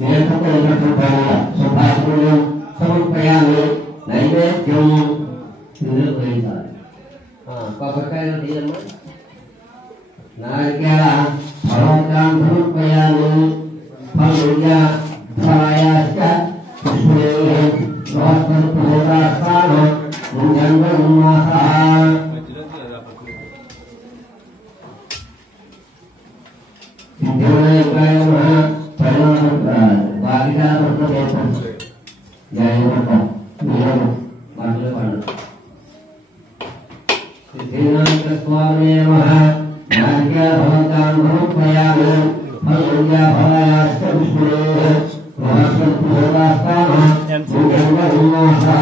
Jangan नारिकेल फलोद्यान समर्पयामि Fallujah फलायाश्च पुष्पैः बृहत्तरपूजास्थान मुञ्जन्वन्मासः सिद्धिविनायकाय नमः वागिका प्रदेशं जय नमः नियम मातृपण सिद्धिविनायक स्वामी नमः नारिकेल फलोद्यान समर्पयामि फलूजा फलायाश्च पुष्पैः बृहत्तरपूजास्थान मुञ्जन्वन्मासः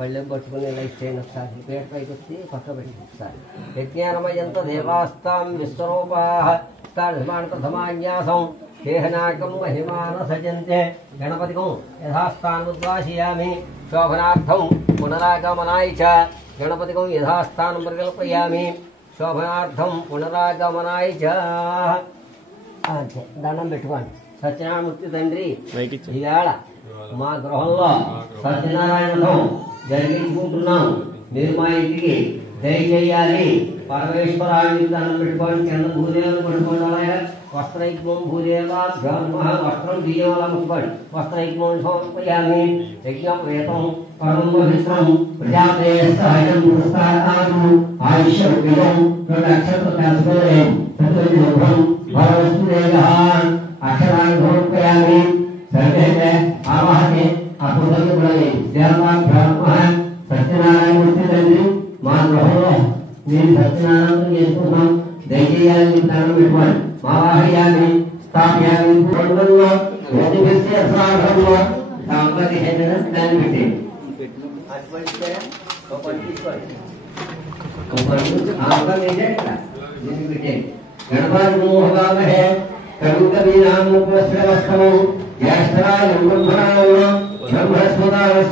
पल्ले पట్టుకుని ఇలా ఇచ్చేయండి ఒకసారి పేట పైకి వచ్చి పక్క పెట్టి ఒకసారి యజ్ఞానమయంత దేవాస్తాం విశ్వరూపాః స్థానమాన్యాసం దేహనాకం మహిమాన సజంతే గణపతికం యథాస్థానముద్వాసయామి శోభనార్థం పునరాగమనాయ చ గణపతికం యథాస్థానం పరికల్పయామి శోభనార్థం పునరాగమనాయ చ దండం పెట్టుకోండి సత్యనారాయణమూర్తి తండ్రి ఇవాళ మా గృహంలో సత్యనారాయణం జరిగించుకుంటున్నాం. మీరు మా ఇంటికి దయచేయాలి. పరమేశ్వరాన్ని దండం పెట్టుకోండి. కింద భూదేవులు పట్టుకోండి. అలాగే వస్త్రైక్మం భూదేవాభ్యాం వస్త్రం బియ్యం ముట్టుకోండి. వస్త్రైక్మం సమర్పయామి. యజ్ఞం వేతం పరం పవిత్రం ప్రజాపతే సహాయం పురస్కారాలు ఆయుష్యం నక్షత్ర కల్పే తత్వయోగం భవస్తుదేహః అక్షరాన్ని సమర్పయామి. సర్వే ఆవాహనే అపురములై దేవాభ్యాం సత్యనారాయణమూర్తి తండ్రి మా గృహంలో నేను సత్యనారాయణ చేసుకున్నాం. దయచేయాలని దండం పెట్టుకోండి. మా వాహయాన్ని స్థాప్యాన్ని పండుగల్లో ప్రతిపిస్తే అసలు సాంపతి దాన్ని పెట్టి గణపతి మోహగామహే కవి కవీనామోపస్రవస్తమం జ్యేష్ఠరాయ బ్రహ్మస్పదానం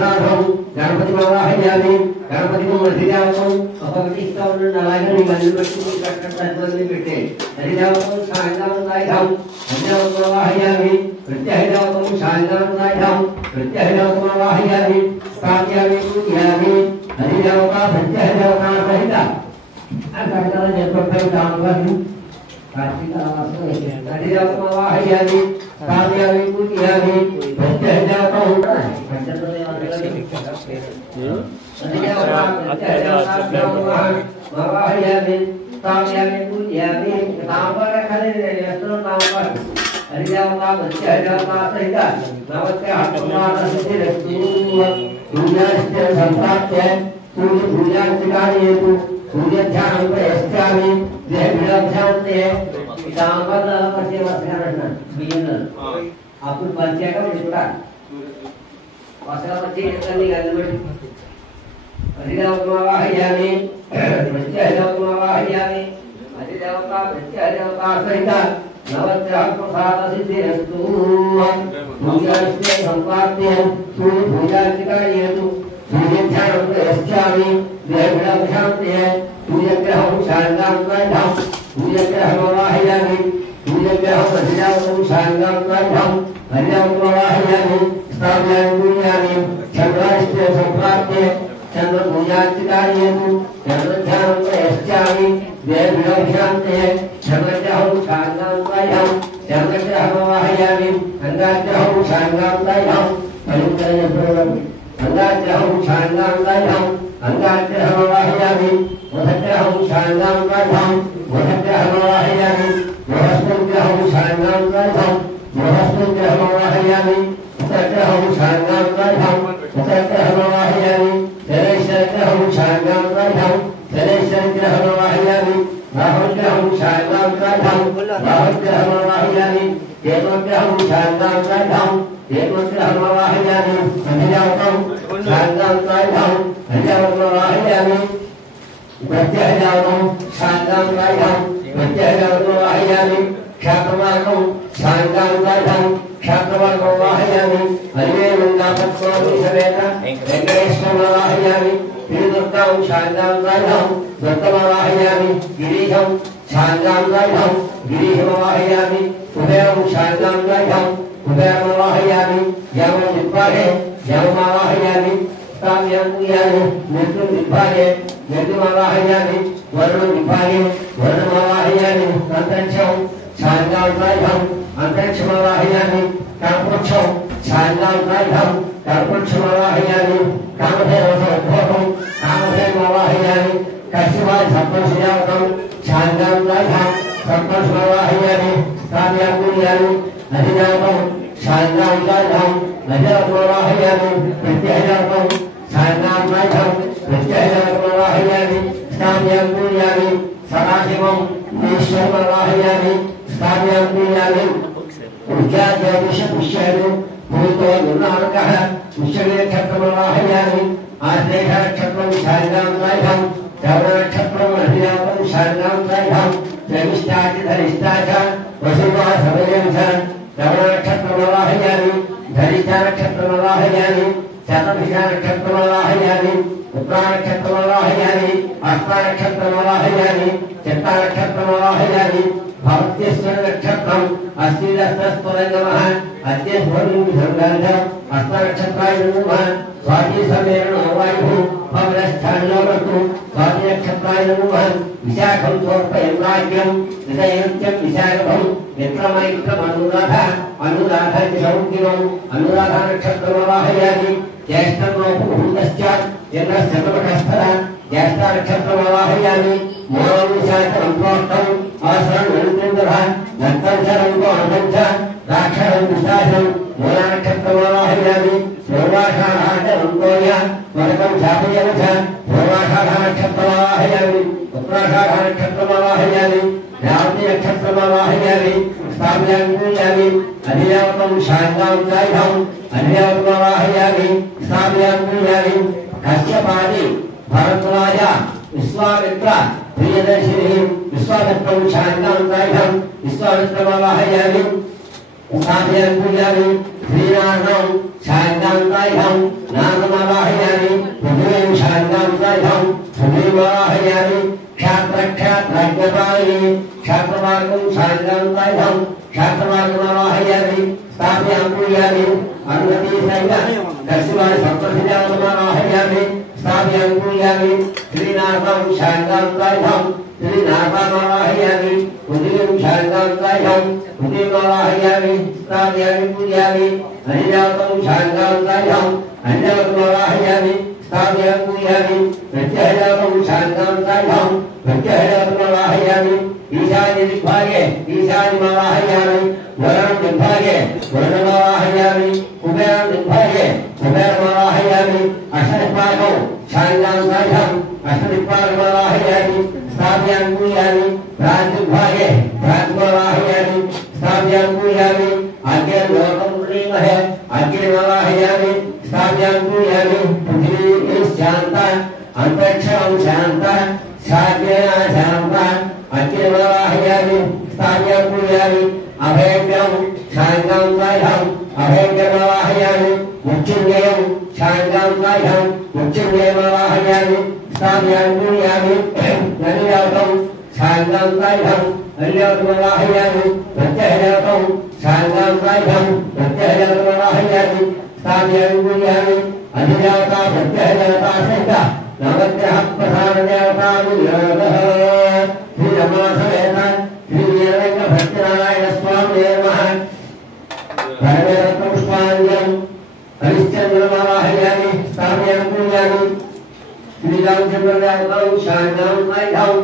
సాధం గణపతి వాహయాన్ని గణపతి హరిజాపం అపవిటిస్తా ఉండండి. అలాగే నీకు అన్ని పెట్టుకుని పెట్టే హరిజాపం సాయంకాలం సాయిధాం హరిజాపం వాహయాన్ని ప్రత్యహరిజాపం సాయంకాలం సాయిధాం ప్రత్యహరిజాపం వాహయాన్ని కావ్యాన్ని పూజయామి హరిజాప ప్రత్యహరిజాప సహిత అక్కడ చెప్పారు కావాలి కార్తీక హరిజాపం వాహయాన్ని కావ్యాన్ని పూజయామి ప్రత్యహరిజాపం అప్పుడు పంచాక వసలపతి హరిదేవతమావాహయామి ప్రత్యహరిదేవతమావాహయామి హరిదేవత ప్రత్యహరిదేవత సహిత నవగ్రహ ప్రసాద సిద్ధిరస్తు పూజాస్తే సంపాద్య సూర్య పూజార్చికాయేతు సూర్యధ్యానం ప్రయశ్చామి దేహశాంతే సూర్యగ్రహం శాంతాంగం సూర్యగ్రహమావాహయామి సూర్యగ్రహం హరిదేవతం శాంతాంగం హరిదేవతమావాహయామి స్థాప్యామి పూజయామి చంద్రాస్తే సంప్రాప్తే చంద్ర పూజార్చికాయేతు చంద్రధ్యానం ప్రయశ్చామి దేహశాంతే చంద్రగ్రహం శాంతాంగం చంద్రగ్రహమావాహయామి అంగాగ్రహం శాంతాంగం అంగాగ్రహం శాంతాంగం అంగాగ్రహమావాహయామి బుధగ్రహం శాంతాంగం బుధగ్రహమావాహయామి బృహస్పతిగ్రహం శాంతాంగం బృహస్పతిగ్రహమావాహయామి శుక్రగ్రహం శాంతాంగం శుక్రగ్రహమావాహయామి శనేశ్వరగ్రహం శాంతాంగం శనేశ్వరగ్రహమావాహయామి రాహుగ్రహం శాంతాంగం రాహుగ్రహమావాహయామి కేతుగ్రహం శాంతాంగం కేతుగ్రహమావాహయామి హరిజాతం శాంతాంగం హరిజాతమావాహయామి ప్రత్యహరిజాతం శాంతాంగం ప్రత్యహరిజాతమావాహయామి క్షేత్రమార్గం శాంతాంగం క్షేత్రమార్గమావాహయామి హరివేమంగాపత్వామి సమేత వెంకటేశ్వరమావాహయామి తిరుదుర్గం శాంతాంగం దుర్గమావాహయామి గిరీశం శాంతాంగం గిరీశమావాహయామి కుబేరం శాంతాంగం కుబేరమావాహయామి యమం విద్వారే యమమావాహయామి కావ్యం పూజయామి మృత్యుం విద్వారే మృత్యుమావాహయామి వరుణం విద్వారే వరుణమావాహయామి అంతరిక్షం శాంతాంగం అంతరిక్షమావాహయామి కామవృక్షం శాంతాంగం కర్పృక్షమావాహయామి కామధేనోద్భవం కామధేనమావాహయామి కశ్యపాయ సప్తర్షిజాతం శాంతాంగం సప్తర్షిమావాహయామి కావ్యం పూజయామి హరిజాతం శాంతాంగం హరిజాతమావాహయామి ప్రత్యహరిజాతం శాంతాంగం ప్రత్యహరిజాతమావాహయామి కావ్యం పూజయామి సదాశివం ఈశ్వరమావాహయామి కావ్యం పూజయామి ఉజ్జాజ్యోతిష పుష్యను భూతో దుర్నామకః పుష్యనక్షత్రమావాహయామి ఆశ్లేష నక్షత్రం శాంతాంగం శ్రవణ నక్షత్రం హరిజాతం శాంతాంగం ధరిష్టాచ వసుమా సమయం శ్రవణ నక్షత్రమావాహయామి ధరిష్ట నక్షత్రమావాహయామి శతభిష నక్షత్రమావాహయామి ఉత్తరా నక్షత్రమావాహయామి అష్ట నక్షత్రమావాహయామి చిత్త నక్షత్రమావాహయామి भवत्यस्य नक्षत्रम् अस्तिरस्तस्त्वरङ्गमः अद्य भूमिर्गन्ध हस्तनक्षत्राय नमः स्वाति समेरणो वायुः भवनस्थानोरतु स्वाति नक्षत्राय नमः विशाखं समर्पयन् राज्यं हृदयन्त्यं विशाखं मित्रमैत्रमनुराध अनुराध शौकिनम् अनुराध नक्षत्रमवाहयामि ज्येष्ठमोपुरुषश्च चन्द्रशतपटस्थः ज्येष्ठ नक्षत्रमवाहयामि मूलं विशाखं प्रोक्तम् आसरणं नक्तञ्चरङ्गो अनञ्च राक्षसं विशाखं मूलानक्षत्रमवाहयामि पूर्वाषाढाचरङ्गोय स्वर्गं चापयन् च पूर्वाषाढानक्षत्रमवाहयामि उत्तराषाढानक्षत्रमवाहयामि रावति नक्षत्रमवाहयामि स्थापयामि अधियावतं शान्तां चायं अधियावतमवाहयामि स्थापयामि कश्यपादि भरद्वाज विश्वामित्र प्रियदर्शिनी विश्वामित्रं शान्तां चायं विश्वामित्रमवाहयामि स्थापयामि श्रीनाथं शान्तां चायं नाममवाहयामि पृथ्वीं शान्तां चायं पृथ्वीमवाहयामि क्षात्रक्षात्रज्ञपालिनी क्षात्रमार्गं शान्तां चायं क्षात्रमार्गमवाहयामि स्थापयामि अनुमति सहित दक्षिणाय सप्तशिलामवाहयामि स्थापयामि श्रीनाथं शान्तां चायं श्रीनाथमवाहयामि पृथ्वीं शान्तां चायं पृथ्वीमवाहयामि स्थापयामि हरिनाथं शान्तां चायं हरिनाथमवाहयामि स्थापयामि प्रत्यहयामं शान्तां चायं प्रत्यहयामवाहयामि ईशान्य विभागे ईशान्यमवाहयामि वरुण विभागे वरुणमवाहयामि कुबेर विभागे कुबेरमवाहयामि अष्टदिक्पालकौ शान्तां चायं अष्टदिक्पालकमवाहयामि स्थापयामि भ्रान्ति विभागे भ्रान्तिमवाहयामि स्थापयामि आज्ञं लोकं प्रणीमहे आज्ञमवाहयामि स्थापयामि पृथ्वी शान्ता अंतरिक्षं शान्ता शान्तेन शान्ता अग्निमवाहयामि स्थापयामि अभयं शान्तां चायं अभयमवाहयामि मृत्युञ्जयं शान्तां चायं मृत्युञ्जयमवाहयामि स्थापयामि नलिनाथं शान्तां चायं नलिनाथमवाहयामि प्रत्यहयातं शान्तां चायं प्रत्यहयातमवाहयामि स्थापयामि अधिदेवता प्रत्यहदेवता सहित नवग्रह प्रधान देवता वियोगः श्री रमासमेत श्री वीरलिंग भक्तिनारायण स्वामी नमः परमेरत्नपुष्पाञ्जलिं हरिश्चन्द्रमवाहयामि स्थापयामि श्री रामचन्द्रदेवतां शान्तां चायं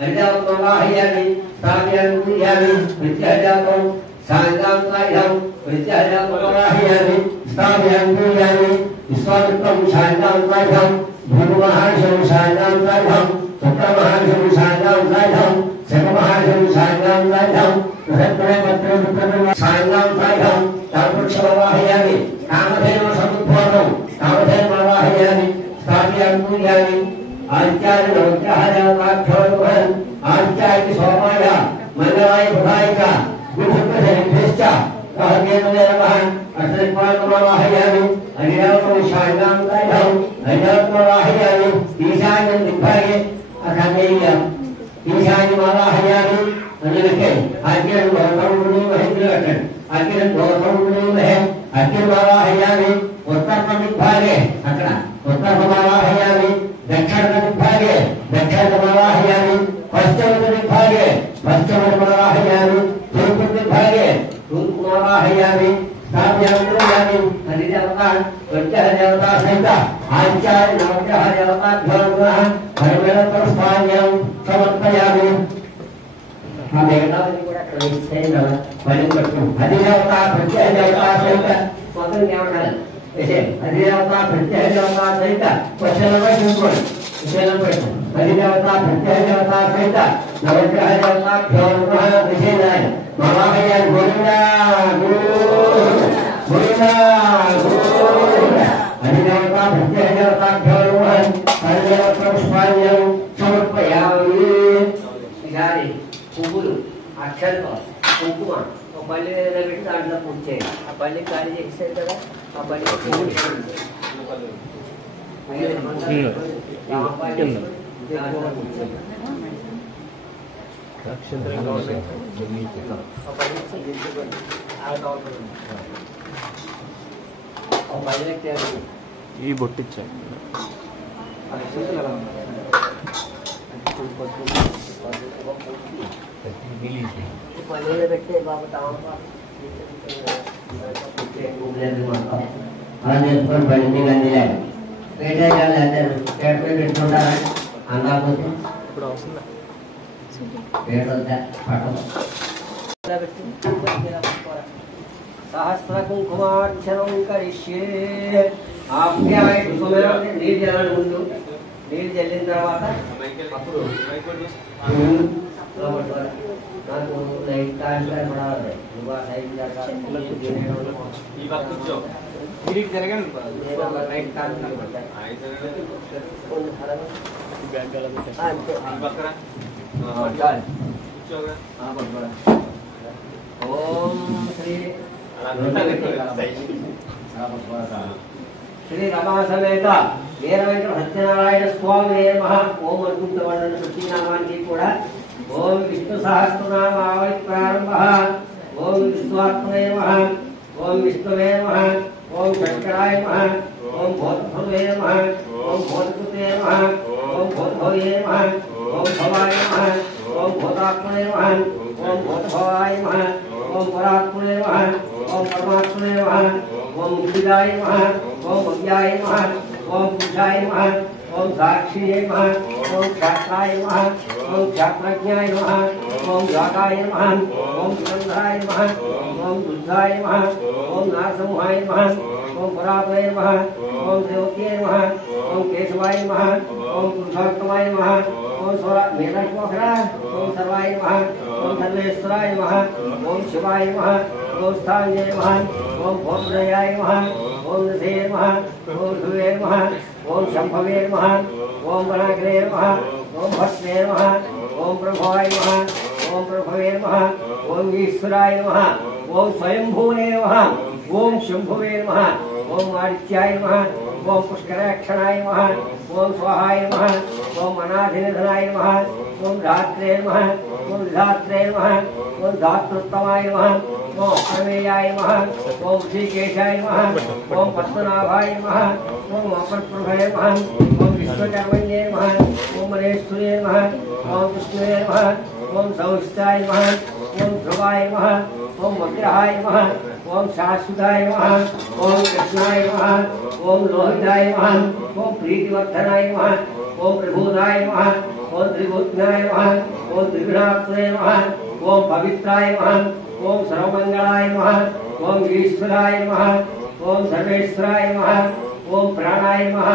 हरिदेवतमवाहयामि स्थापयामि प्रत्यहदेवतां शान्तां चायं प्रत्यहदेवतमवाहयामि स्थापयामि विश्वामित्रं शान्तां चायं भृगुमहर्षिं शान्तां चायं शुक्रमहर्षिं शान्तां चायं शतमहर्षिं शान्तां चायं बृहत्पत्रं शान्तां चायं तापक्षमवाहयामि कामधेनु समुद्भवं कामधेनुमवाहयामि स्थापयामि आचार्य नवग्रहदेवताभ्यो नमः आचार्य सोमाय मंगलाय बुधाय च गुरुप्रतिभ्यश्च कहकेन नमः अष्टदिक्पालकमवाहयामि हरिनाथं शान्तां चायं हरिनाथमवाहयामि ईशान्यं दिग्भागे अखण्डेयं ईशान्यमवाहयामि अनिलके आज्ञं गौतममुनिमहे दिलकन् आज्ञं गौतममुनिमहे आज्ञमवाहयामि उत्तरदिग्भागे अక్కడ उत्तरमवाहयामि दक्षिणदिग्भागे दक्षिणमवाहयामि पश्चिमदिग्भागे पश्चिममवाहयामि तूर्पुदिग्भागे तूर्पुमवाहयामि स्थापयामि हरिदेवता प्रत्यहदेवता सहित आचार्य नवग्रहदेवताभ्यो नमः परमेरत्नपुष्पाञ्जलिं समर्पयामि अधिदेवता प्रत्यहदेवता सहित अधिदेवता प्रत्यहदेवता सहित अधिदेवता प्रत्यहदेवता सहित नवग्रहदेवताभ्यो नमः विशेषाय मवाहयामि गोविन्दा गोविन्दा गोविन्दा अधिदेवता प्रत्यहदेवताभ्यो नमः परमेरत्नपुष्पाञ्जलिं समर्पयामि इदानीं పువ్వులు అక్షంతో కుంకుమ ఒక పల్లి పెట్టి దాంట్లో పూజ చేయాలి ఆ పల్లి ఖాళీ చేస్తారు కదా ఆ పల్లి ఈ బొట్టిచ్చా పెట్టే బాబు అలా చేసుకొని బండి గంజిలే పెట్టుకుంటారా అందకపోతే ఇప్పుడు అవసరం సహస్ర కుంకుమార్చనం కరిష్యే ఆప్యాయ నీరు చల్లని ముందు నీరు చల్లిన తర్వాత అప్పుడు నాకు లైట్ పడాలి ఓం శ్రీ శ్రీ రమా సమేత వీర వెంకట సత్యనారాయణ స్వామి నమః ఓం అనుకుంటూ ప్రతినామానికి కూడా ఓం విష్ణు సహస్రనామావళి ప్రారంభ ఓం విశ్వాత్మనే నమః ఓం విష్ణువే నమః ఓం శంకరాయ నమః ఓం భూతభవే నమః ఓం భూతకృతే నమః ఓం భూతభవే నమః ఓం భవాయ నమః ఓం భూతాత్మనే నమః ఓం భూతభవాయ నమః ఓం పరాత్మనే నమః ఓం పరమాత్మనే నమః ఓం ముఖ్యాయ నమః ఓం భవ్యాయ నమః ఓం పురుషాయ నమః ఓం సాక్షియే నమః ఓం క్షాత్రాయ నమః ఓం క్షాత్రజ్ఞాయ నమః ఓం యాగాయ నమః ఓం సుగంధాయ నమః ఓం దుర్గాయ నమః ఓం నారసింహాయ నమః ఓం పరాపరే నమః ఓం దేవకీ నమః ఓం కేశవాయ నమః ఓం పురుషోత్తమాయ నమః ఓం మేధకోహరా ఓం సర్వాయ నమః ఓం సర్వేశ్వరాయ నమః ఓం శివాయ నమః ఓం స్థాంజయ నమః ఓం భోమదయాయ నమః ఓం నృతే నమః ఓం ధ్రువే నమః ఓం శంభవే నమః ఓం గణాగ్రే నమః ఓం భస్మే నమః ఓం ప్రభవాయ నమః ఓం ప్రభవే నమః ఓం ఈశ్వరాయ నమః ఓం స్వయంభూనే నమః ఓం శంభువే నమః ఓం ఆదిత్యాయ నమః ఓం పుష్కరాక్షణాయ నమః ఓం స్వాహాయ నమః ఓం అనాధినిధనాయ నమః ఓం ధాత్రే నమః ఓం ధాత్రే నమః ఓం ధాతృత్తమాయ నమః ఓం అప్రమేయాయ నమః ఓం శ్రీకేశాయ నమః ఓం పద్మనాభాయ నమః ఓం అపర్ప్రభే నమః ఓం విశ్వకర్మణ్యే నమః ఓం మహేశ్వరే నమః ఓం విష్ణువే నమః ఓం సౌష్ఠాయ నమః ఓం ధ్రువాయ నమః ఓం వగ్రహాయ నమః ఓం శాశ్వతాయ నమః ఓం కృష్ణాయ నమః ఓం లోహితాయ నమః ఓం ప్రీతివర్ధనాయ నమః ఓం ప్రబోధాయ నమః ఓం త్రిభుజ్ఞాయ నమః ఓం త్రిగుణాత్మనే నమః ఓం పవిత్రాయ నమః ఓం సర్వమంగళాయ నమః ఓం ఈశ్వరాయ నమః ఓం సర్వేశ్వరాయ నమః ఓం ప్రాణాయ నమః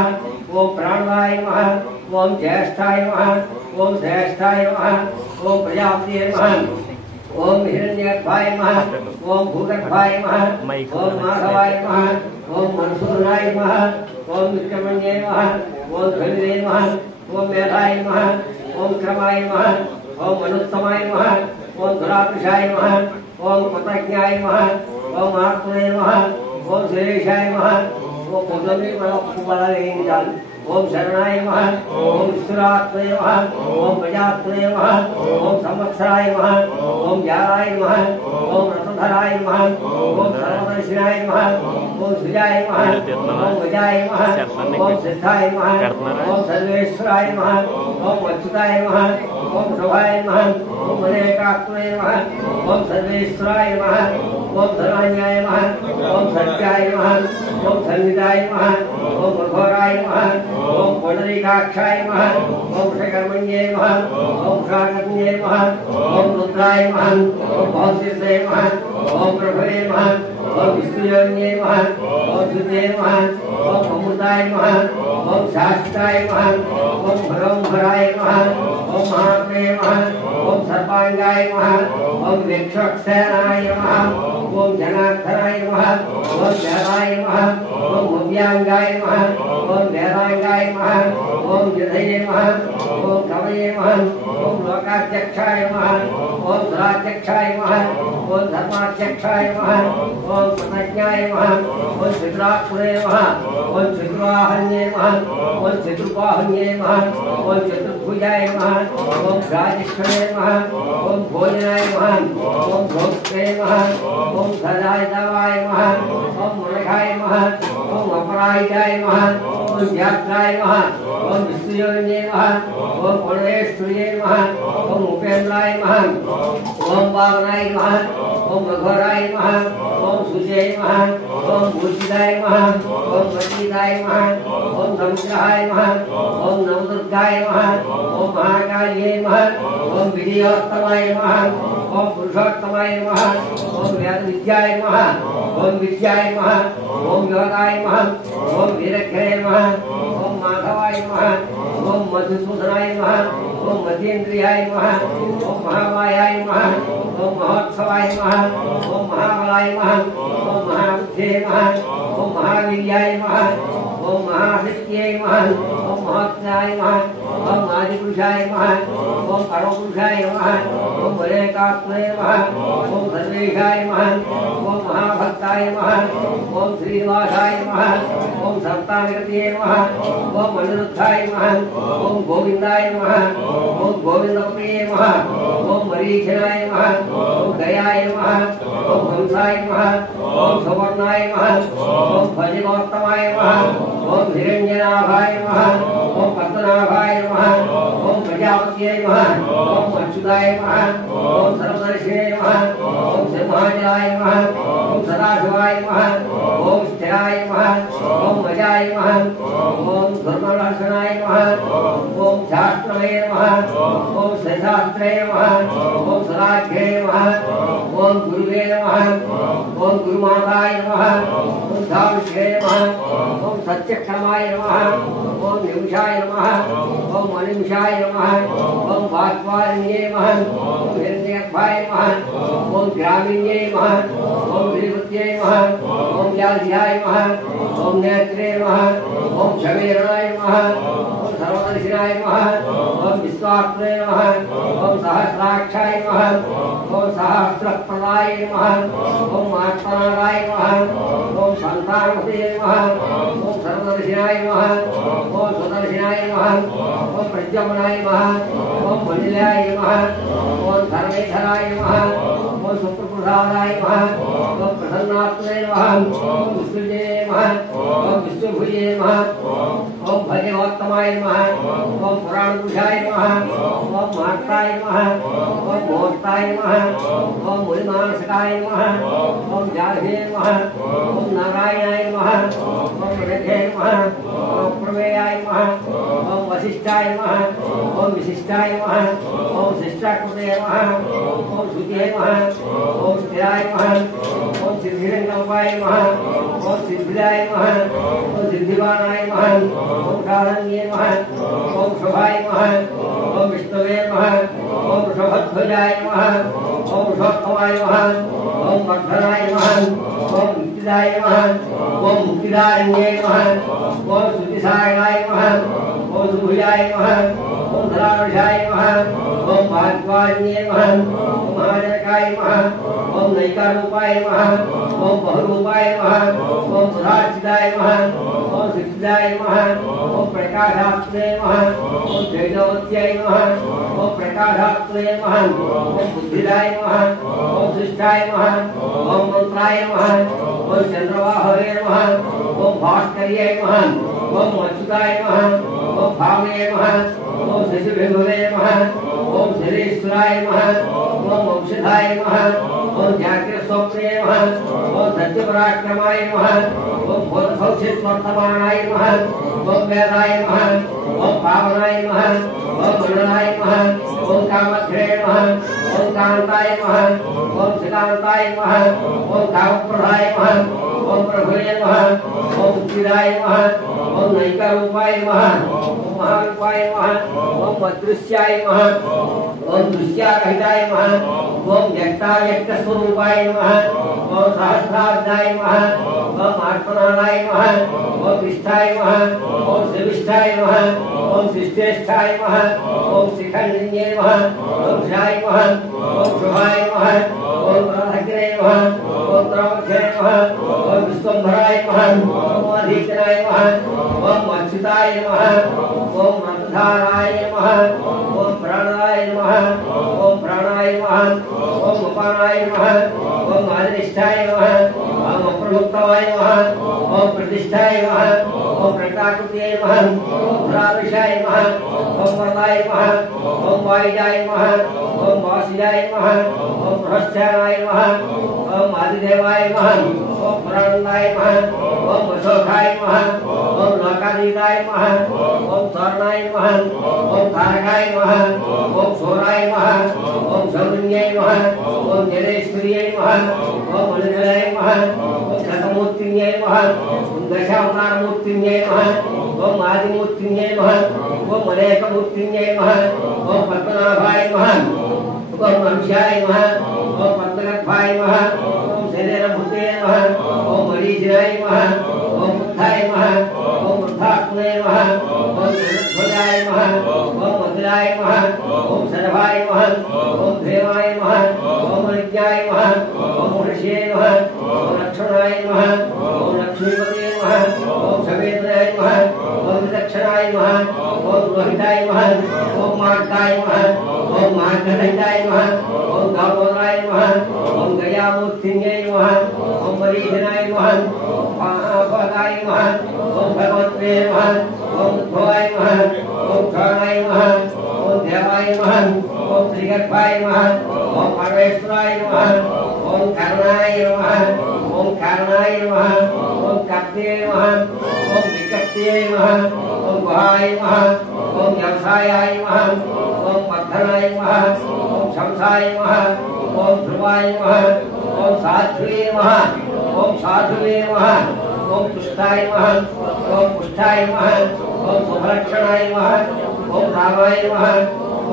ఓం ప్రాణవాయ నమః ఓం జ్యేష్ఠాయ నమః ఓం శ్రేష్ఠాయ నమః ఓం ప్రజాపతే నమః ఓం హిరణ్యగర్భాయ నమః ఓం భూగర్భాయ నమః ఓం మాధవాయ నమః ఓం మనసూరాయ నమః ఓం విక్రమణ్యే నమః ఓం ధ్రువే నమః ఓం మేధాయ నమః ఓం క్రమాయ నమః ఓం మనుత్తమాయ నమః ఓం ధురాపుషాయ నమః ఓం పతజ్ఞాయ నమః ఓం ఆత్మనే నమః ఓం సురేషాయ నమః ఓం పొద్దున్నే బలాలేయించాలి ఓం శరణాయ నమః ఓం విశ్వరాత్మనే నమః ఓం ప్రజాత్మనే నమః ఓం సంవత్సరాయ నమః ఓం జారాయ నమః ఓం రథధరాయ నమః ఓం సర్వదర్శనాయ నమః ఓం సుజాయ నమః ఓం గజాయ నమః ఓం సిద్ధాయ నమః ఓం సర్వేశ్వరాయ నమః ఓం అచ్యుతాయ నమః ఓం శుభాయ నమః ఓం అనేకాత్మనే నమః ఓం సర్వేశ్వరాయ నమః ఓం ధనాన్యాయ నమః ఓం సత్యాయ నమః ఓం సంహితాయ నమః ఓం మఘోరాయ నమః ఓం పుండరీకాక్షాయ నమః ఓం శ్రీకర్మణ్యే నమః ఓం శ్రాకర్ణ్యే నమః ఓం రుద్రాయ నమః ఓం భౌతికే నమః ఓం ప్రభవే నమః ఓం విష్ణుయోన్యే నమః ఓం సుతే నమః ఓం అమృతాయ నమః ఓం శాశ్వతాయ నమః ఓం భరోంభరాయ నమః ఓం మహాత్మే నమః ఓం సర్వాంగాయ నమః ఓం విక్షోక్షేణాయ నమః ఓం జనార్దనాయ నమః ఓం జరాయ నమః ఓం భవ్యాంగాయ నమః ఓం వేదాంగాయ నమః ओम जधये नमः ओम कवये नमः ओम लोकाध्यक्षाय नमः ओम धराध्यक्षाय नमः ओम धर्माध्यक्षाय नमः ओम प्रज्ञाय नमः ओम चतुरात्मने नमः ओम चतुराहन्ये नमः ओम चतुर्बाहन्ये नमः ओम चतुर्भुजाय नमः ओम राजेश्वरे नमः ओम भोजनाय नमः ओम भोक्त्रे नमः ओम सदाय देवाय नमः ओम मुरघाय नमः ओम अपराहिताय नमः ओम व्याघ्राय नमः ओम विष्णुयोगिने नमः ओम गणेश्वरिये नमः ओम उपेन्द्राय नमः ओम वामनाय नमः ओम रघुराय नमः ओम सुजय नमः ओम भूषिताय नमः ओम वसीताय नमः ओम समुद्राय नमः ओम नवदुर्गाय नमः ओम महाकाल्ये नमः ओम विजयोत्तमाय नमः ओम पुरुषोत्तमाय नमः ओम वेदविद्याय नमः ओम विद्याय नमः ओम योगाय नमः ओम वीरघ्ने नमः ओम माधवाय नमः ओम मधुसूदनाय नमः ओम मधेन्द्रियाय नमः ओम महामायाय नमः ओम महोत्सवाय नमः ओम महाबलाय नमः ओम महाबुद्धे नमः ओम महावीर्याय नमः ओम महाशक्त्यै नमः ओम महात्म्याय नमः ओम आदिपुरुषाय नमः ओम परमपुरुषाय नमः ओम वरेकात्मने नमः ओम सर्वेशाय नमः ओम महाभक्ताय नमः ओम श्रीनिवासाय नमः ओम सप्तानिगतये नमः ओम अनिरुद्धाय नमः ओम गोविन्दाय नमः ओम गोविन्दप्रिये नमः ओम मरीचनाय नमः ओम गयाय नमः ओम हंसाय नमः ओम सुवर्णाय नमः ओम भजगोत्तमाय नमः ओम हिरण्यनाभाय नमः ओम पद्मनाभाय नमः ओम प्रजापतये नमः ओम अच्युताय नमः ओम सर्वदर्शिने नमः ओम सिंहाचलाय नमः ओम सदाशिवाय नमः ओम स्थिराय नमः ओम अजाय नमः ओम धर्मदर्शनाय नमः ओम शास्त्रमये नमः ओम सशास्त्रे नमः ओम सदाख्ये नमः ओम गुरुवे नमः ओम गुरुमाताय नमः ओम धाविष्ये नमः ओम सत्यक्षमाय नमः ओम निमिषाय नमः ओम अनिमिषाय नमः ओम वाक्वारिण्ये नमः ओम हिरण्यगर्भाय नमः ओम ग्रामीण्ये नमः ओम वीरवत्ये नमः ओम व्याधियाय नमः ओम नेत्रे नमः ओम क्षमेरणाय नमः ओम सर्वदर्शिनाय नमः ओम विश्वात्मने नमः ओम सहस्राक्षाय नमः ओम सहस्रप्रदाय नमः ओम आत्मनाराय नमः ओम संतानपतये नमः ओम सर्वदर्शिनाय नमः ओम सुदर्शनाय नमः ओम प्रद्युम्नाय नमः ओम मण्डलाय नमः ओम धर्मेधराय नमः ओम सुप्रप्रसादाय नमः ओम प्रसन्नात्मने नमः ओम विष्णुजे नमः ओम विष्णुभुजे नमः ओम भजगोत्तमाय नमः ओम पुराणपुरुषाय नमः ओम मार्ताय नमः ओम मोक्ताय नमः ओम मुनिमानसकाय नमः ओम जाहे नमः ओम नारायणाय नमः ओम रेखे नमः ओम प्रमेयाय नमः ओम वसिष्ठाय नमः ओम विशिष्टाय नमः ओम शिष्टाकृते नमः ओम श्रुते नमः ओम स्थिराय नमः ओम सिद्धिरङ्गपाय नमः ओम सिद्धिदाय नमः ओम सिद्धिवानाय नमः ओम कारणीये नमः ओम शोभाय नमः ओम विष्णवे नमः ओम वृषभध्वजाय नमः ओम वृषोत्तमाय नमः ओम वर्धनाय नमः ओम मुक्तिदाय नमः ओम मुक्तिदारिण्ये नमः ओम श्रुतिसायणाय नमः ओम सुभुजाय नमः ओम धरावशाय नमः ओम भाग्यवान्ये नमः ओम महाजनकाय नमः ओम नैकारूपाय नमः ओम बहुरूपाय नमः ओम सुधार्चिताय नमः ओम सिद्धिदाय नमः ओम प्रकाशात्मने नमः ओम तेजोवत्यै नमः ओम प्रकाशात्मने नमः ओम बुद्धिदाय नमः ओम शिष्टाय नमः ओम मंत्राय नमः ओम चंद्रवाहवे नमः ओम भास्कर्ये नमः ओम अच्युताय नमः ओम भावे नमः ओम शशिबिम्बवे नमः ओम शरीश्वराय नमः ओम वंशधाय नमः ओम जाग्रस्वप्ने नमः ओम सत्यपराक्रमाय नमः ओम भूतभविष्यद्वर्तमानाय नमः ओम वेदाय नमः ओम पावनाय नमः ओम मंडलाय नमः ओम कामध्रे नमः ओम कांताय नमः ओम शिकांताय नमः ओम कामप्रदाय नमः ओम प्रभुवे नमः ओम मुक्तिदाय नमः ओम नैकारूपाय नमः ओम महारूपाय नमः ओम अदृश्याय नमः ओम दृश्यारहिताय नमः ओम व्यक्ताव्यक्तस्वरूपाय नमः ओम सहस्राब्दाय नमः ओम आत्मनाराय नमः ओम विष्ठाय नमः ओम श्रीविष्ठाय नमः ओम श्रेष्ठाय नमः ओम शिखण्डिन्ये नमः ओम ध्याय नमः ओम शुभाय नमः ओम राधग्रे नमः ओम द्रवक्षे नमः ओम विश्वम्भराय नमः ओम अधीतनाय नमः ओम अच्युताय नमः ओम रन्धाराय नमः ओम प्राणाय नमः ओम प्राणाय नमः ओम अपानाय नमः ओम आदिष्ठाय नमः ओम अप्रमुक्ताय नमः ओम प्रतिष्ठाय नमः ओम प्रकाकृते नमः ओम धराविषाय नमः ओम वरदाय नमः ओम वायुजाय नमः ओम वासिजाय नमः ओम बृहस्पत्याय नमः ओम आदिदेवाय नमः ओम पुराणदाय नमः ओम अशोकाय नमः ओम लोकाधीताय नमः ओम तोरणाय नमः ओम तारकाय नमः ओम शोराय नमः ओम सौरण्ये नमः ओम जलेश्वर्ये नमः ओम अनुजलाय नमः ओम शतमूर्तिन्ये नमः ओम दशावतारमूर्तिन्ये नमः ओम आदिमूर्तिन्ये नमः ओम अनेकमूर्तिन्ये नमः ओम पद्मनाभाय नमः ओम मनुष्याय नमः ओम पद्मनाभाय नमः ओम शरीरभूते नमः ओम मरीचिनाय नमः ओम बुद्धाय नमः ओम बुद्धात्मने नमः ओम जगद्ध्वजाय नमः ओम मधुराय नमः ओम सर्वाय नमः ओम देवाय नमः ओम विज्ञाय नमः ओम ऋषिये नमः ओम लक्ष्मणाय नमः ओम लक्ष्मीपते नमः ओम सवेन्द्राय नमः ओम विलक्षणाय नमः ओम रोहिताय नमः ओम मार्गाय नमः ओम मार्गदण्डाय नमः ओम दामोदराय नमः ओम गयामूर्तिन्ये नमः ओम मरीचनाय नमः ओम महापदाय नमः ओम भगवत्वे नमः ओम उद्भवाय नमः ओम प्राणाय नमः ओम देवाय नमः ओम त्रिगर्भाय नमः ओम परमेश्वराय नमः ओम करणाय नमः ओम कारणाय नमः ओम कर्ते नमः ओम विकर्ते नमः ओम गुहाय नमः ओम व्यवसायाय नमः ओम वर्धनाय नमः ओम शंसाय नमः ओम ध्रुवाय नमः ओम साध्वे नमः ओम साधुवे नमः ओम तुष्टाय नमः ओम पुष्टाय नमः ओम सुभलक्षणाय नमः ओम रामाय नमः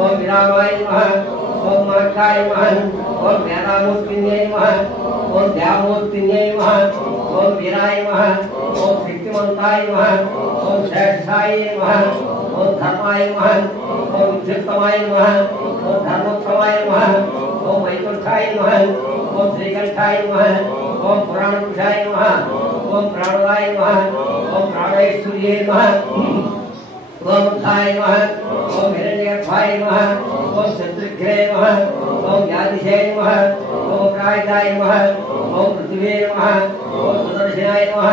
ओम विरामाय नमः ओम मार्गाय नमः ओम वेदामूर्तिन्ये नमः ओम द्यामूर्तिन्ये नमः ओम वीराय नमः ओम शक्तिमन्ताय नमः ओम श्रेष्ठाय नमः ओम धर्माय नमः ओम विद्युत्तमाय नमः ओम धर्मोत्तमाय नमः ओम वैकुंठाय नमः ओम श्रीकंठाय नमः ओम पुराणपुरुषाय नमः ओम प्राणवाय नमः ओम प्राणैश्वर्ये नमः ओम उद्धाय नमः ओम हिरण्यगर्भाय नमः ओम शत्रुघ्ने नमः ओम व्याधिशे नमः ओम प्रायिताय नमः ओम पृथिवे नमः ओम सुदर्शनाय नमः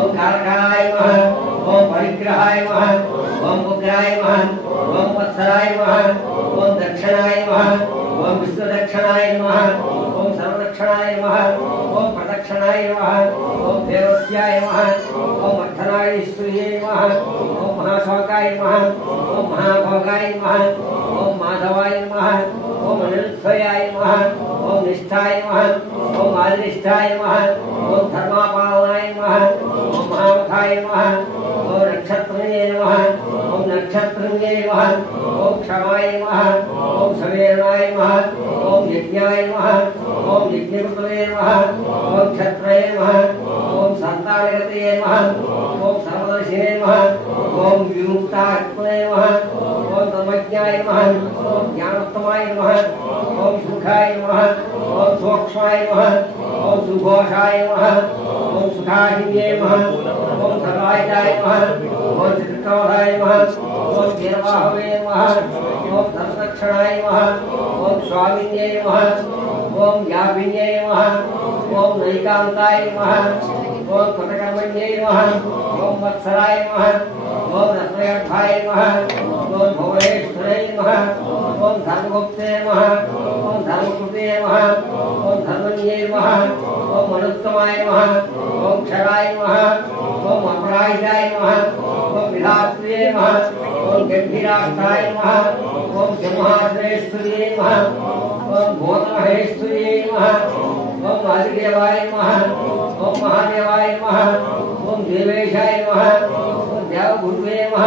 ओम कारकाय नमः ओम परिग्रहाय नमः ओम उग्राय नमः ओम वत्सराय नमः ओम दक्षिणाय नमः ओम विश्वदक्षिणाय नमः ओम सर्वदक्षिणाय नमः ओम प्रदक्षिणाय नमः ओम देवस्याय नमः ओम अर्थनारीश्वर्ये नमः ओम महाशोकाय नमः ओम महाभोगाय नमः ओम माधवाय नमः ओम अनिरुद्धयाय नमः ओम निष्ठाय नमः ओम आदिनिष्ठाय नमः ओम धर्मापालनाय नमः ओम महामुखाय नमः ओम नक्षत्रये नमः ओम नक्षत्रये नमः ओम क्षमाय नमः ओम सवेरणाय नमः ओम यज्ञाय नमः ओम यज्ञकृतये नमः ओम क्षत्रये नमः ओम संतानगतये नमः ओम सर्वदर्शिने नमः ओम विमुक्तात्मने नमः ओम धर्मज्ञाय नमः ओम ज्ञानोत्तमाय नमः ओम सुखाय नमः ओम सूक्ष्माय नमः ओम सुघोषाय नमः ओम सुखाहिन्ये नमः ओम सर्वायताय नमः ओम चित्रकौधाय नमः ओम वीरबाहवे नमः ओम धर्मदक्षिणाय नमः ओम स्वामिन्ये नमः ओम याभिन्ये नमः ओम नैकान्ताय नमः ओम कटकर्मण्ये नमः ओम वत्सराय नमः ओम रत्नगर्भाय नमः ओम भुवनेश्वराय नमः ओम धर्मगुप्ते नमः ओम धर्मकृते नमः ओम धर्मन्ये नमः ओम मनुत्तमाय नमः ओम क्षराय नमः ओम अपराजिताय नमः ओम विधात्रे नमः ओम गंभीराष्टाय नमः ओम सिंहासनेश्वर्ये नमः ओम भूतमहेश्वर्ये नमः ओम आदिदेवाय नमः ओम महादेवाय नमः ओम देवेशाय नमः ओम देवगुरुवे नमः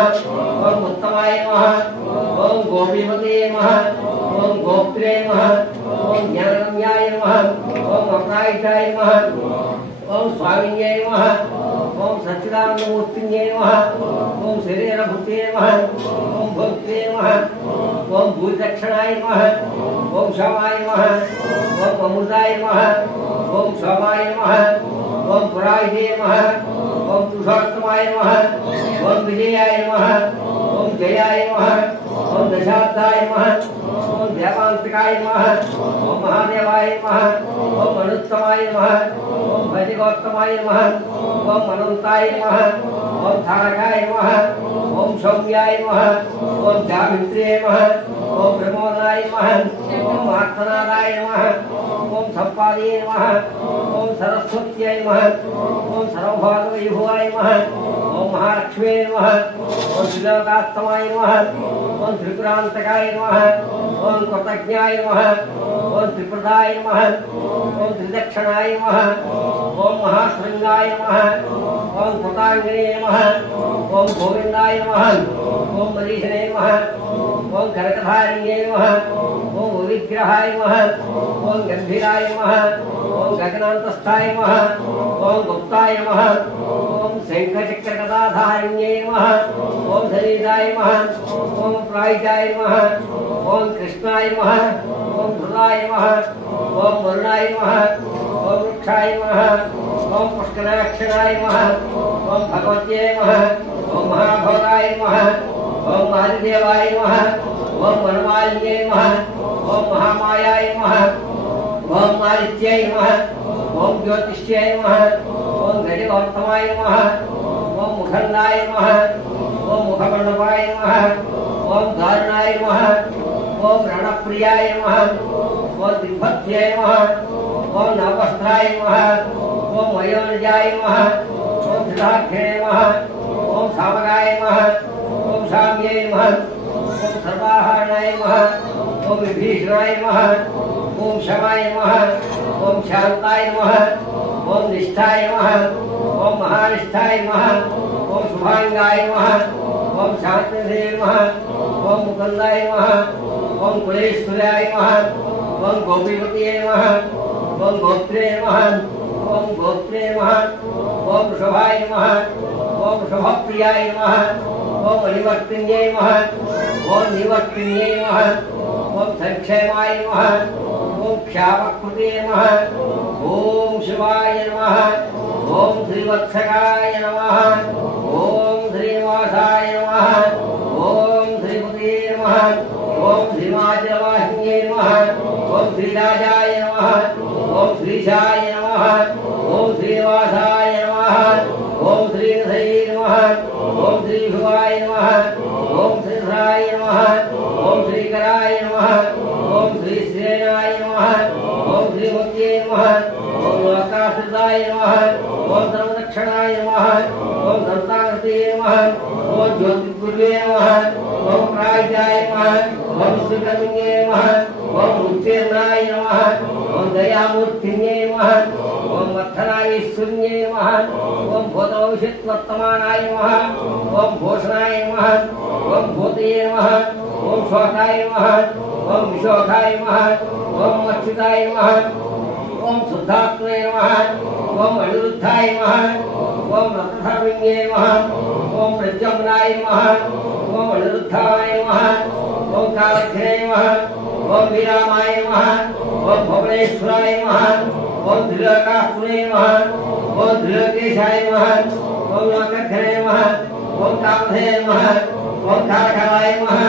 ओम उत्तमाय नमः ओम गोपीपते नमः ओम गोप्त्रे नमः ओम ज्ञानगम्याय नमः ओम अप्रायिताय नमः ओम स्वामिन्ये नमः ओम सच्चिदानंदमूर्तिन्ये नमः ओम शरीरभूते नमः ओम भक्ते नमः ओम भूतदक्षिणाय नमः ओम क्षमाय नमः ओम अमृताय नमः ओम क्षमाय नमः ओम पुरायते नमः ओम पुरुषोत्तमाय नमः ओम विजयाय नमः ओम जयाय नमः ओम दशाब्दाय नमः ओम देवांतकाय नमः ओम महादेवाय नमः ओम अनुत्तमाय नमः ओम भजगोत्तमाय नमः ओम अनंताय नमः ओम तारकाय नमः ओम सौम्याय नमः ओम जामित्रे नमः ओम प्रमोदाय नमः ओम मार्तनादाय नमः ओम सम्पादये नमः ओम सरस्वत्यै नमः ओम सर्वभागवैभवाय नमः ओम महालक्ष्मे नमः ओम त्रिलोकात्तमाय नमः ओम त्रिपुरान्तकाय नमः ओम कृतज्ञाय नमः ओम त्रिप्रदाय नमः ओम त्रिदक्षिणाय नमः ओम महाशृंगाय नमः ओम कृतांगिने नमः ओम गोविंदाय नमः ओम मरीषणे नमः ओम करकधारिणे नमः ओम विग्रहाय नमः ओम गंभीराय नमः ओम गगनान्तस्थाय नमः ओम गुप्ताय नमः ओम शंखचक्रगदाधारिणे नमः ओम शरीराय नमः ओम प्रायिताय नमः ओम कृष्णाय नमः ओम धृताय नमः ओम वरुणाय नमः ओम वृक्षाय नमः ओम पुष्कराक्षराय नमः ओम भगवत्यै नमः ओम महाभोगाय नमः ओम आदिदेवाय नमः ओम वनमालिन्यै नमः ओम महामायाय नमः ओम मारित्यै नमः ओम ज्योतिष्यै नमः ओम गजगोत्तमाय नमः ओम मुखंडाय नमः ओम मुखमण्डपाय नमः ओम दारुणाय नमः ओम रणप्रियाय नमः ओम दिग्भत्यै नमः ओम नववस्त्राय नमः ओम वयोनिजाय नमः ओम सिद्धार्थे नमः ओम सामगाय नमः ओम साम्ये नमः ओम सर्वाहारणाय नमः ओम विभीषणाय नमः ओम क्षमाय नमः ओम शांताय नमः ओम निष्ठाय नमः ओम महानिष्ठाय नमः ओम शुभांगाय नमः ओम शांतिधे नमः ओम मुकुंदाय नमः ओम कुलेश्वराय नमः ओम गोपीपतये नमः ओम गोत्रे नमः ओम गोत्रे नमः ओम वृषभाय नमः ओम वृषभप्रियाय नमः ओम निवर्तिन्ये नमः ओम निवर्तिन्ये नमः ओम संक्षेमाय नमः ओम क्षामकृते नमः ओम शिवाय नमः ओम श्रीवत्सकाय नमः ओम श्रीनिवासाय नमः ओम श्रीपते नमः ओम श्रीमाचलवाहिन्ये नमः ओम श्रीराजाय नमः ओम श्रीशाय नमः ओम श्रीनिवासाय नमः ओम श्रीनिधये नमः ओम श्रीभुवाय नमः ओम श्रीधराय नमः ओम श्रीकराय नमः ओम श्रीश्रेणाय नमः ओम श्रीमत्ये नमः ओम लोकाश्रिताय नमः ओम सर्वदक्षिणाय नमः ओम दन्ताकृते नमः ओम ज्योतिर्गुरुवे नमः ओम प्रायिताय नमः ओम श्रीकर्मिण्ये नमः ओम उत्तीर्णाय नमः ओम दयामूर्तिन्ये नमः ओम वत्सरायेश्वर्ये नमः ओम भूतभविष्यद्वर्तमानाय नमः ओम भूषणाय नमः ओम भूतये नमः ओम शोकाय नमः ओम विशोकाय नमः ओम मच्युताय नमः ओम शुद्धात्मने नमः ओम अनिरुद्धाय नमः ओम रत्नधर्मिण्ये नमः ओम प्रद्युम्नाय नमः ओम अनिरुद्धाय नमः ओम कालघ्ने नमः ओम वीरामाय नमः ओम भुवनेश्वराय नमः ओम त्रिलोकात्मने नमः ओम त्रिलोकेशाय नमः ओम लोकघ्ने नमः ओम कामधे नमः ओम कारकराय नमः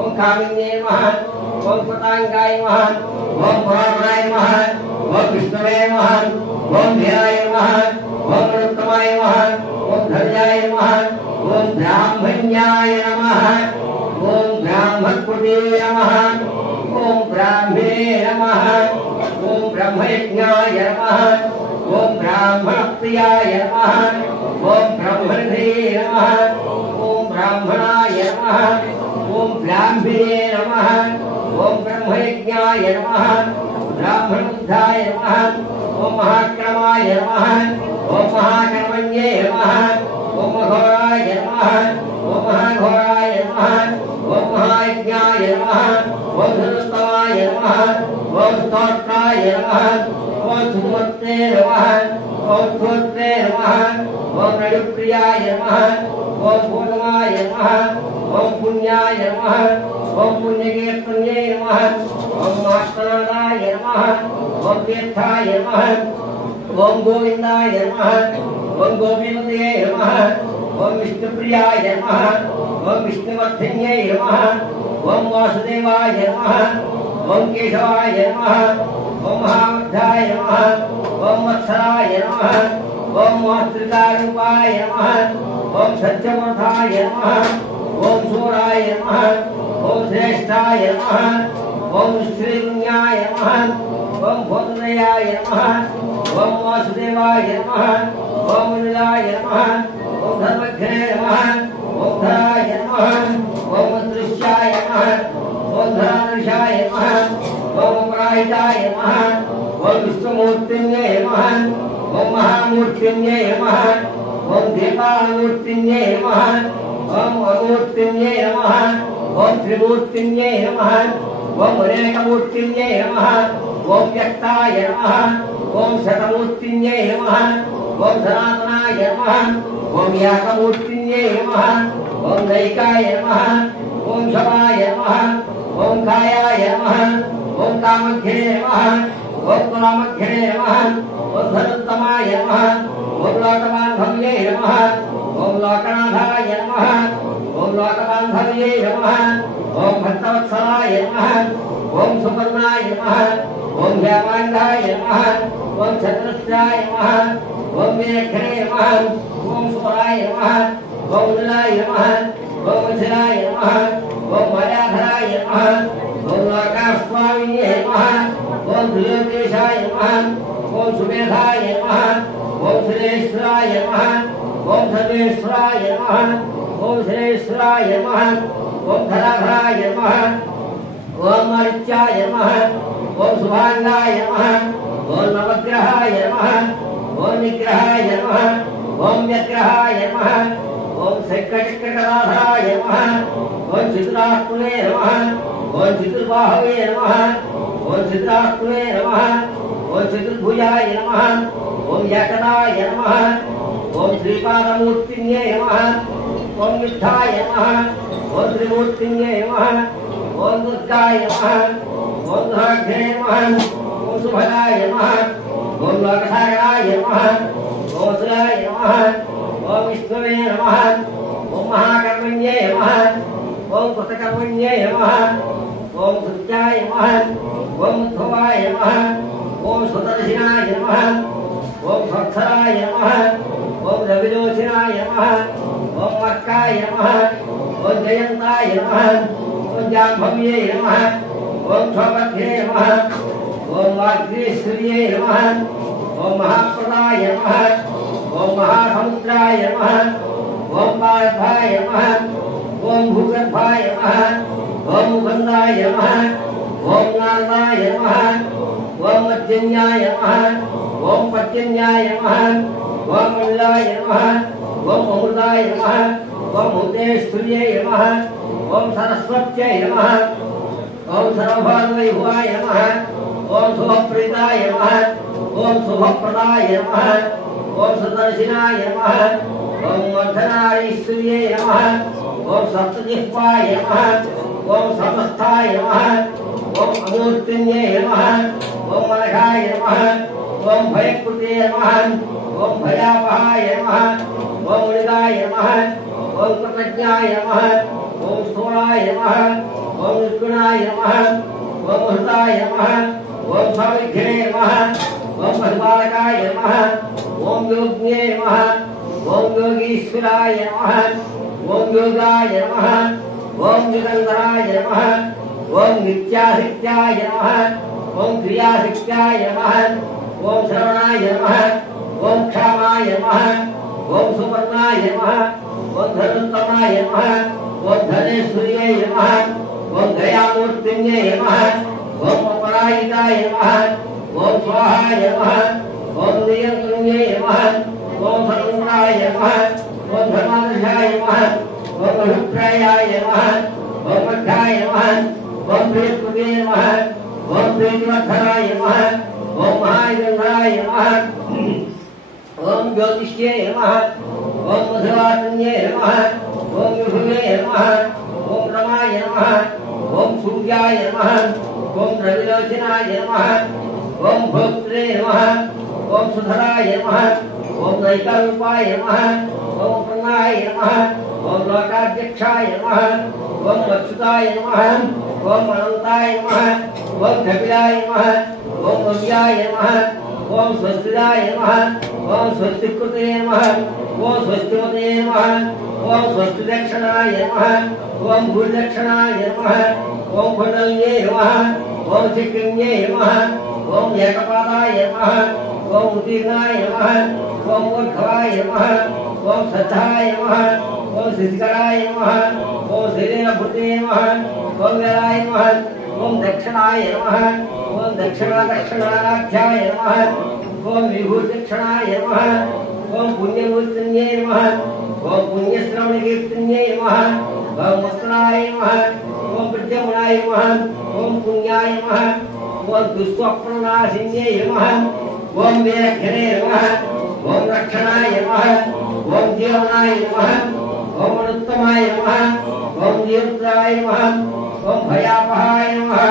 ओम कामिन्ये नमः ओम पतांगाय नमः ओम पुराणाय नमः ओम विष्णवे नमः ओम धीराय नमः ओम अनुत्तमाय नमः ओम धर्याय नमः ओम ब्राह्मण्याय नमः ओम ब्राह्मणकृते नमः ओम ब्राह्मणे नमः ओम ब्रह्मयज्ञाय नमः ओम ब्राह्मणप्रियाय नमः ओम ब्रह्मणे नमः ओम ब्राह्मणाय नमः ओम ब्राह्मणे नमः ओम ब्रह्मयज्ञाय नमः ब्राह्मणबुद्धाय नमः ओम महाक्रमाय नमः ओम महाकर्मण्ये नमः ओम घोराय नमः ओम महाघोराय नमः ओम महायज्ञाय नमः ओम धनुस्तवाय नमः ओम स्तोत्राय नमः ओम सुमते नमः ओम धूत्रे नमः ओम नयुप्रियाय नमः ओम पूर्णमाय नमः ओम पुण्याय नमः ओम पुण्यकीर्तन्ये नमः ओम मास्तनादाय नमः ओम तीर्थाय नमः ओम गोविंदाय नमः ओम गोपीपतये नमः ओम विष्णुप्रियाय नमः ओम विष्णुवर्धन्ये नमः ओम वासुदेवाय नमः ओम केशवाय नमः ओम महावृद्धाय नमः ओम वत्सराय नमः ओम मातृकारूपाय नमः ओम सत्यमूर्धाय नमः ओम सूराय नमः ओम श्रेष्ठाय नमः ओम श्रीगुण्याय नमः ओम भूतदयाय नमः ओम वासुदेवाय नमः ओम निलाय नमः ओम धर्मघ्ने नमः ओम धराय नमः ओम दृश्याय नमः ओम धरादृशाय नमः ओम पराहिताय नमः ओम विष्णुमूर्तिन्ये नमः ओम महामूर्तिन्ये नमः ओम दीपामूर्तिन्ये नमः ओम अमूर्तिन्ये नमः ओम त्रिमूर्तिन्ये नमः ओम अनेकमूर्तिन्ये नमः ओम व्यक्ताय नमः ओम शतमूर्तिन्ये नमः ओम सनातनाय नमः ओम याकमूर्तिन्ये नमः ओम नैकाय नमः ओम शवाय नमः ओम कायाय नमः ओम कामघ्ने नमः ओम कामघ्ने नमः ओम धनुत्तमाय नमः ओम लोकबान्धव्ये नमः ओम लोकनाथाय नमः ओम लोकबान्धव्ये नमः ओम भक्तवत्सलाय नमः ओम सुपर्णाय नमः ओम व्यापाण्डाय नमः ओम चतुरस्राय नमः ओम वीरघ्ने नमः ओम सुपराय नमः ओम निलाय नमः ओम वज्राय नमः ओम मायाधराय नमः ओम लोकास्वामिने नमः ओम त्रिलोकेशाय नमः ओम सुमेधाय नमः ओम सुरेश्वराय नमः ओम सर्वेश्वराय नमः ओम सुरेश्वराय नमः ओम धराधराय नमः ओम मरिच्याय नमः ओम शुभांगाय नमः ओम नवग्रहाय नमः ओम निग्रहाय नमः ओम व्यग्रहाय नमः ओम शंकरचक्रधराय नमः ओम चित्रात्मने नमः ओम चित्रबाहवे नमः ओम चित्रात्मने नमः ओम चतुर्भुजाय नमः ओम एकदाय नमः ओम श्रीपादमूर्तिन्ये नमः ओम विष्ठाय नमः ओम त्रिमूर्तिन्ये नमः ओम दुर्गाय नमः ओम धराघ्ने नमः ओम सुभगाय नमः ओम लोकसागराय नमः ओम सुराय नमः ओम विष्णवे नमः ओम महाकर्मण्ये नमः ओम कृतकर्मण्ये नमः ओम सत्याय नमः ओम उद्धवाय नमः ओम सुदर्शनाय नमः ओम भक्तराय नमः ओम रविलोचनाय नमः ओम मक्काय नमः ओम जयंताय नमः ओम जाम्भव्ये नमः ओम क्षोभघ्ने नमः ओम वाग्देश्वर्ये नमः ओम महाप्रदाय नमः ओम महासमुद्राय नमः ओम पार्थाय नमः ओम भूगर्भाय नमः ओम मुकुन्दाय नमः ओम नारदाय नमः ओम मध्यन्याय नमः ओम पत्यन्याय नमः ओम मल्लाय नमः ओम अमृताय नमः ओम भूतेश्वर्ये नमः ओम सरस्वत्यै नमः ओम सर्वभागवैभवाय नमः ओम शुभप्रीताय नमः ओम शुभप्रदाय नमः ओम सुदर्शनाय नमः ओम वर्धनारीश्वर्ये नमः ओम सप्तजिह्वाय नमः ओम समस्थाय नमः ओम अमूर्तिन्ये नमः ओम मनघाय नमः ओम भयकृते नमः ओम भयावहाय नमः ओम मृगाय नमः ओम कृतज्ञाय नमः ओम स्थूलाय नमः ओम निर्गुणाय नमः ओम हृदाय नमः ओम सविघ्ने नमः ओम मधुबालकाय नमः ओम योग्ये नमः ओम योगीश्वराय नमः ओम योगाय नमः ओम युगंधराय नमः ओम नित्यादित्याय नमः ओम क्रियादित्याय नमः ओम श्रवणाय नमः ओम क्षामाय नमः ओम सुवर्णाय नमः ओम धनुत्तमाय नमः ओम धनेश्वर्ये नमः ओम दयामूर्तिन्ये नमः ओम अपराजिताय नमः ओम स्वाहाय नमः ओम नियंत्रणये नमः ओम सर्वत्राय नमः ओम धर्मादर्शाय नमः ओम अभिप्रायाय नमः ओम अध्याय नमः ओम प्रियकृते नमः ओम प्रीतिवर्धनाय नमः ओम महायंधराय नमः ओम ज्योतिष्ये नमः ओम मधुवातन्ये नमः ओम विभुवे नमः ओम रमाय नमः ओम सूर्याय नमः ओम रविलोचनाय नमः ओम भोक्त्रे नमः ओम सुधराय नमः ओम नैकारूपाय नमः ओम प्रणाय नमः ओम लोकाध्यक्षाय नमः ओम अच्युताय नमः ओम अनंताय नमः ओम कपिलाय नमः ओम नव्याय नमः ओम स्वस्तिदाय नमः ओम स्वस्तिकृते नमः ओम स्वस्तिमते नमः ओम स्वस्तिदक्षिणाय नमः ओम भूदक्षिणाय नमः ओम कुंडल्ये नमः ओम चिक्रिण्ये नमः ओम एकपादाय नमः ओम उदीर्णाय नमः ओम ऊर्ध्वाय नमः ओम सद्धाय नमः ओम शिशिकराय नमः ओम शरीरभूते नमः ओम वेलाय नमः ओम दक्षिणाय नमः ओम दक्षिणाध्याय नमः ओम विभूतिदक्षिणाय नमः ओम पुण्यमूर्तन्ये नमः ओम पुण्यश्रवणकीर्तन्ये नमः ओम वस्त्राय नमः ओम प्रद्युम्नाय नमः ओम पुण्याय नमः ओम दुष्स्वप्ननाशिन्ये नमः ओम वीरघ्ने नमः ओम रक्षणाय नमः ओम जीवनाय नमः ओम अनुत्तमाय नमः ओम दीर्घाय नमः ओम भयापहाय नमः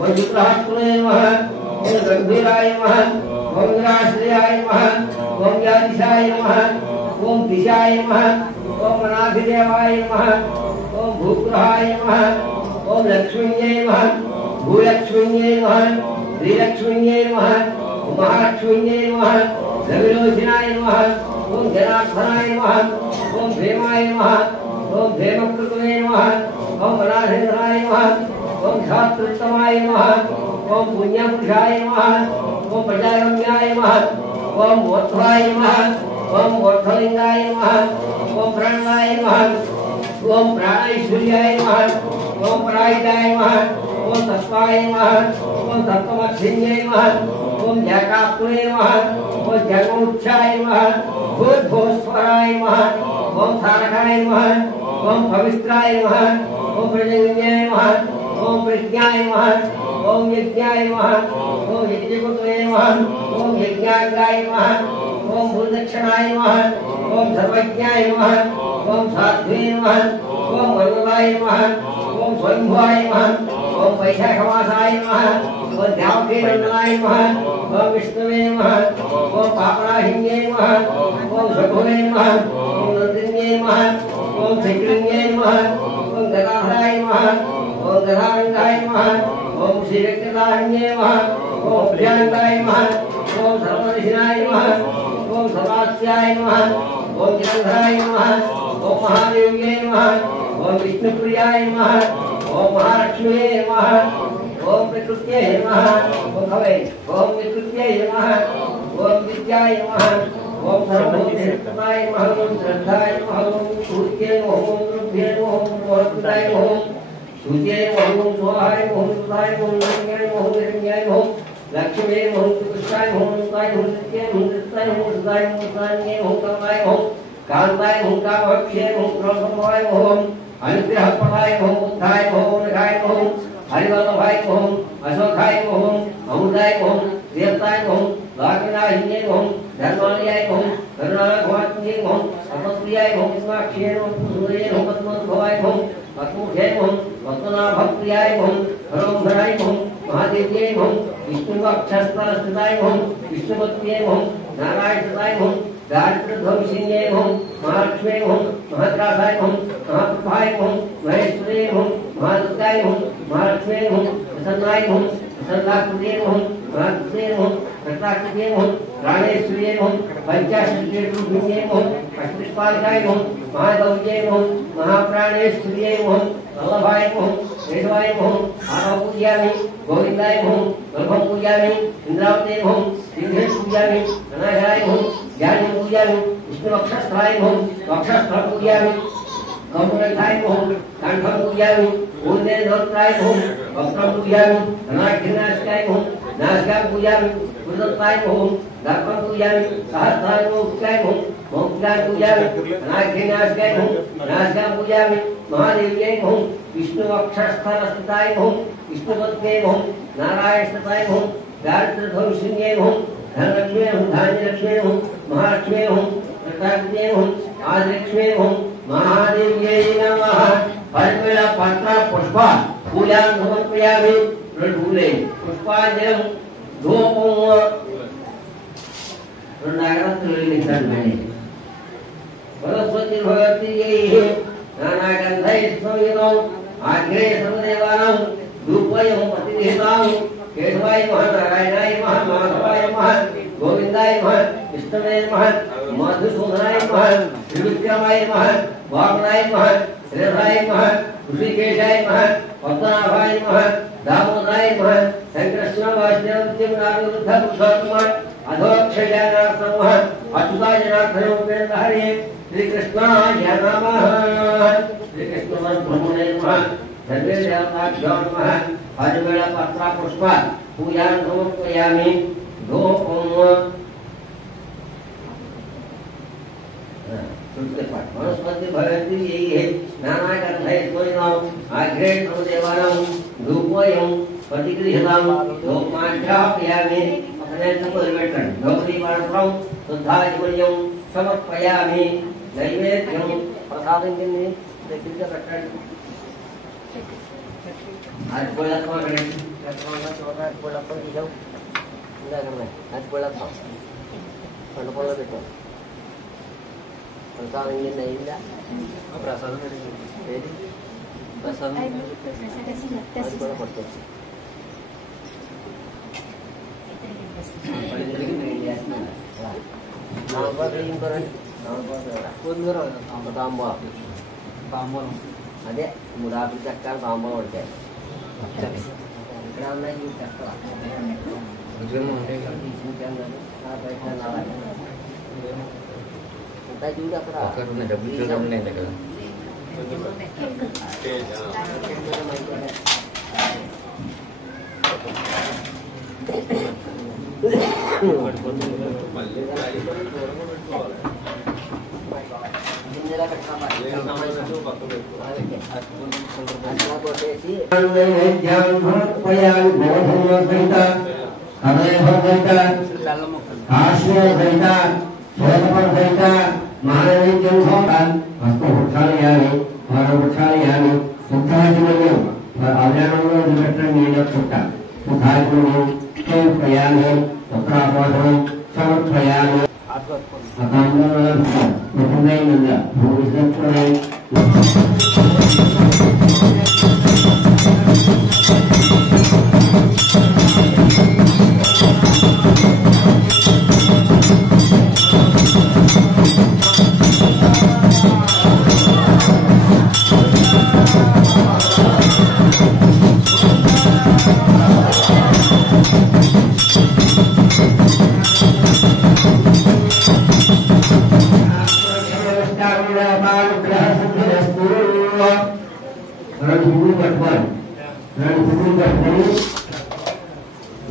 ओम विग्रहात्मने नमः ओम गंभीराय नमः ओम निराश्रयाय नमः ओम यादिशाय नमः ओम दिशाय नमः ओम अनाधिदेवाय नमः ओम भूग्रहाय नमः ओम लक्ष्मीये नमः भूलक्ष्मीये नमः श्रीलक्ष्मीये नमः महालक्ष्मीये नमः रविलोचनाय नमः ओम जनार्दनाय नमः ओम भीमाय नमः ओम भीमकृतये नमः ओम अनाधिदेवाय नमः ओम शास्त्रोत्तमाय नमः ओम पुण्यपुरुषाय नमः ओम प्रजागम्याय नमः ओम मोत्वाय नमः ओम मोत्वलिंगाय नमः ओम प्राणाय नमः ओम प्राणैश्वर्याय नमः ओम परायिताय नमः ओम तत्वाय नमः ओम तत्वमक्षिण्ये नमः ओम जयकाप्तुने नमः ओम जगमुच्छाय नमः भूर्भुवस्वराय नमः ओम तारकाय नमः ओम पवित्राय नमः ओम प्रजन्याय नमः ओम प्रज्ञाय नमः ओम यज्ञाय नमः ओम यज्ञकृतये नमः ओम यज्ञांगाय नमः ओम भूदक्षिणाय नमः ओम सर्वज्ञाय नमः ओम साध्वे नमः ओम वरुणाय नमः ओम स्वयंभुवाय नमः ओम वैशाखमासाय नमः ओम देवकीनंदनाय नमः ओम विष्णुवे नमः ओम पापनाहिन्ये नमः ओम शंभुवे नमः ओम नंदिन्ये नमः ओम चक्रिण्ये नमः ओम गदाधराय नमः ओम गदारंगाय नमः ओम श्रीरक्तदारण्ये नमः ओम प्रियांगाय नमः ओम सर्वदर्शनाय नमः ओम सर्वास्याय नमः ओम जलधराय नमः ओम महादेव्ये नमः ओम विष्णुप्रियाय नमः ओम महालक्ष्म्ये नमः ओम प्रकृत्यै नमः ओम भवे ओम विकृत्यै नमः ओम विद्याय नमः ओम सर्वभूतहिताय नमः ओम श्रद्धाय नमः ओम सूर्ये नमः ओम रुभ्ये नमः ओम मोहकृताय नमः सूर्ये नमः ओम स्वाहाय नमः ओम सुधाय नमः ओम रंगाय नमः ओम हिरण्याय नमः लक्ष्मी नमः कृष्णाय नमः ओंकाय नमः नित्याय नमः नित्याय नमः सुधाय नमः सुधान्ये नमः कमलाय नमः कांताय नमः कामभक्ष्ये नमः क्रोधमवाय नमः अनुग्रहपदाय नमः बुद्धाय नमः नखाय नमः हरिवल्लभाय नमः अशोकाय नमः अमृताय नमः देवताय नमः लाकिनाहिन्ये नमः धर्मालयाय नमः करुणाघवात्मये नमः अपप्रियाय नमः स्माक्षये नमः सूर्ये नमः पद्मोद्भवाय नमः पद्मुखे नमः पद्मनाभप्रियाय नमः हरोधराय नमः महादेव्ये नमः विष्णुवक्षस्थलस्थिताय नमः विष्णुपत्न्ये नमः नारायणस्थिताय नमः दारिद्र्यध्वंसिन्ये नमः महालक्ष्म्ये नमः महात्रासाय नमः महाप्रभाय नमः महेश्वरे नमः महादुर्गाय नमः महालक्ष्म्ये नमः प्रसन्नाय नमः प्रसन्नाकृते नमः महाकृते नमः प्रताकृते नमः प्राणेश्वर्ये नमः पंचाशत्तीर्थरूपिण्ये नमः अष्टदिक्पालकाय नमः महागौर्ये नमः महाप्राणेश्वर्ये नमः वल्लभाय नमः केशवाय नमः आरव पूजयामि गोविन्दाय नमः वल्लभं पूजयामि इन्द्रावते नमः सिंहेश पूजयामि अनायाय नमः ज्ञानं पूजयामि विष्णुवक्षस्थलाय नमः वक्षस्थलं पूजयामि कौमुदग्धाय नमः कंठं पूजयामि ऊर्ध्वे नोत्राय नमः वस्त्रं पूजयामि अनाघ्नास्याय नमः नासिकां पूजयामि उदन्ताय ओम दर्पं पूजयामि सहस्राय ओमकाय ओम ओमकाय पूजयामि अनाघ्य नासिकाय ओम नासिकां पूजयामि महादेव्यै ओम विष्णुवक्षस्थलस्थिताय ओम विष्णुपत्न्यै ओम नारायणस्थिताय ओम गायत्रीध्वंसिन्यै ओम धनलक्ष्म्यै ओम धान्यलक्ष्म्यै ओम महालक्ष्म्यै ओम प्रताप्यै ओम आदिलक्ष्म्यै ओम महादेव्यै नमः परिमल पत्र पुष्प पूजां समर्पयामि ऋणूले पुष्पांजलिं धूपं ऋणागरत्रिलिखन्मणि सरस्वती भगवत्यै नानागन्धैस्त्वमिदं आग्रे सर्वदेवानां धूपयं प्रतिनिहितां केशवाय नमः नारायणाय नमः माधवाय नमः गोविन्दाय नमः विष्णवे नमः मधुसूदनाय नमः त्रिविक्रमाय नमः वामनाय नमः श्रीधराय नमः ऋषिकेशाय नमः पद्मनाभाय नमः दामोदराय नमः शङ्करस्वामिवासुदेवस्य नामवृद्धपुरुषोत्तमः अधोक्षजानार्थं नमः अच्युताय जनार्दनरूपेण हरे श्रीकृष्णाय नमः श्रीकृष्णब्रह्मणे नमः सर्वे देवताभ्यो नमः हरिमेळ पत्र पुष्प पूजां समर्पयामि धूपं वनस्पति भगवती यही नानागन्धैस्त्वमिदं आग्रे सर्वदेवानां धूपोऽयं प्रतिगृह्यतां धूपमाध्यापयामि अपनेत्रपरिवेष्टनं गौरीपात्रं शुद्धादिपुण्यं समर्पयामि नैवेद्यं प्रसादं किन्नि देखिलका कट्टंడి आज बोलतो गणेश रत्नाला सोना बोलतो इजो इंदाकने आज बोलतो पंडपोला పెట్టు प्रसादं किन्नि ಇಲ್ಲ प्रसादं ఏది प्रसादं అది కూడా పట్టుకోవచ్చు అదే ముడాకులు చక్కాలు తాంబూలం ఉంటాయి ఇక్కడ ఉన్నాయి ఉంటాయి చూడు అక్కడ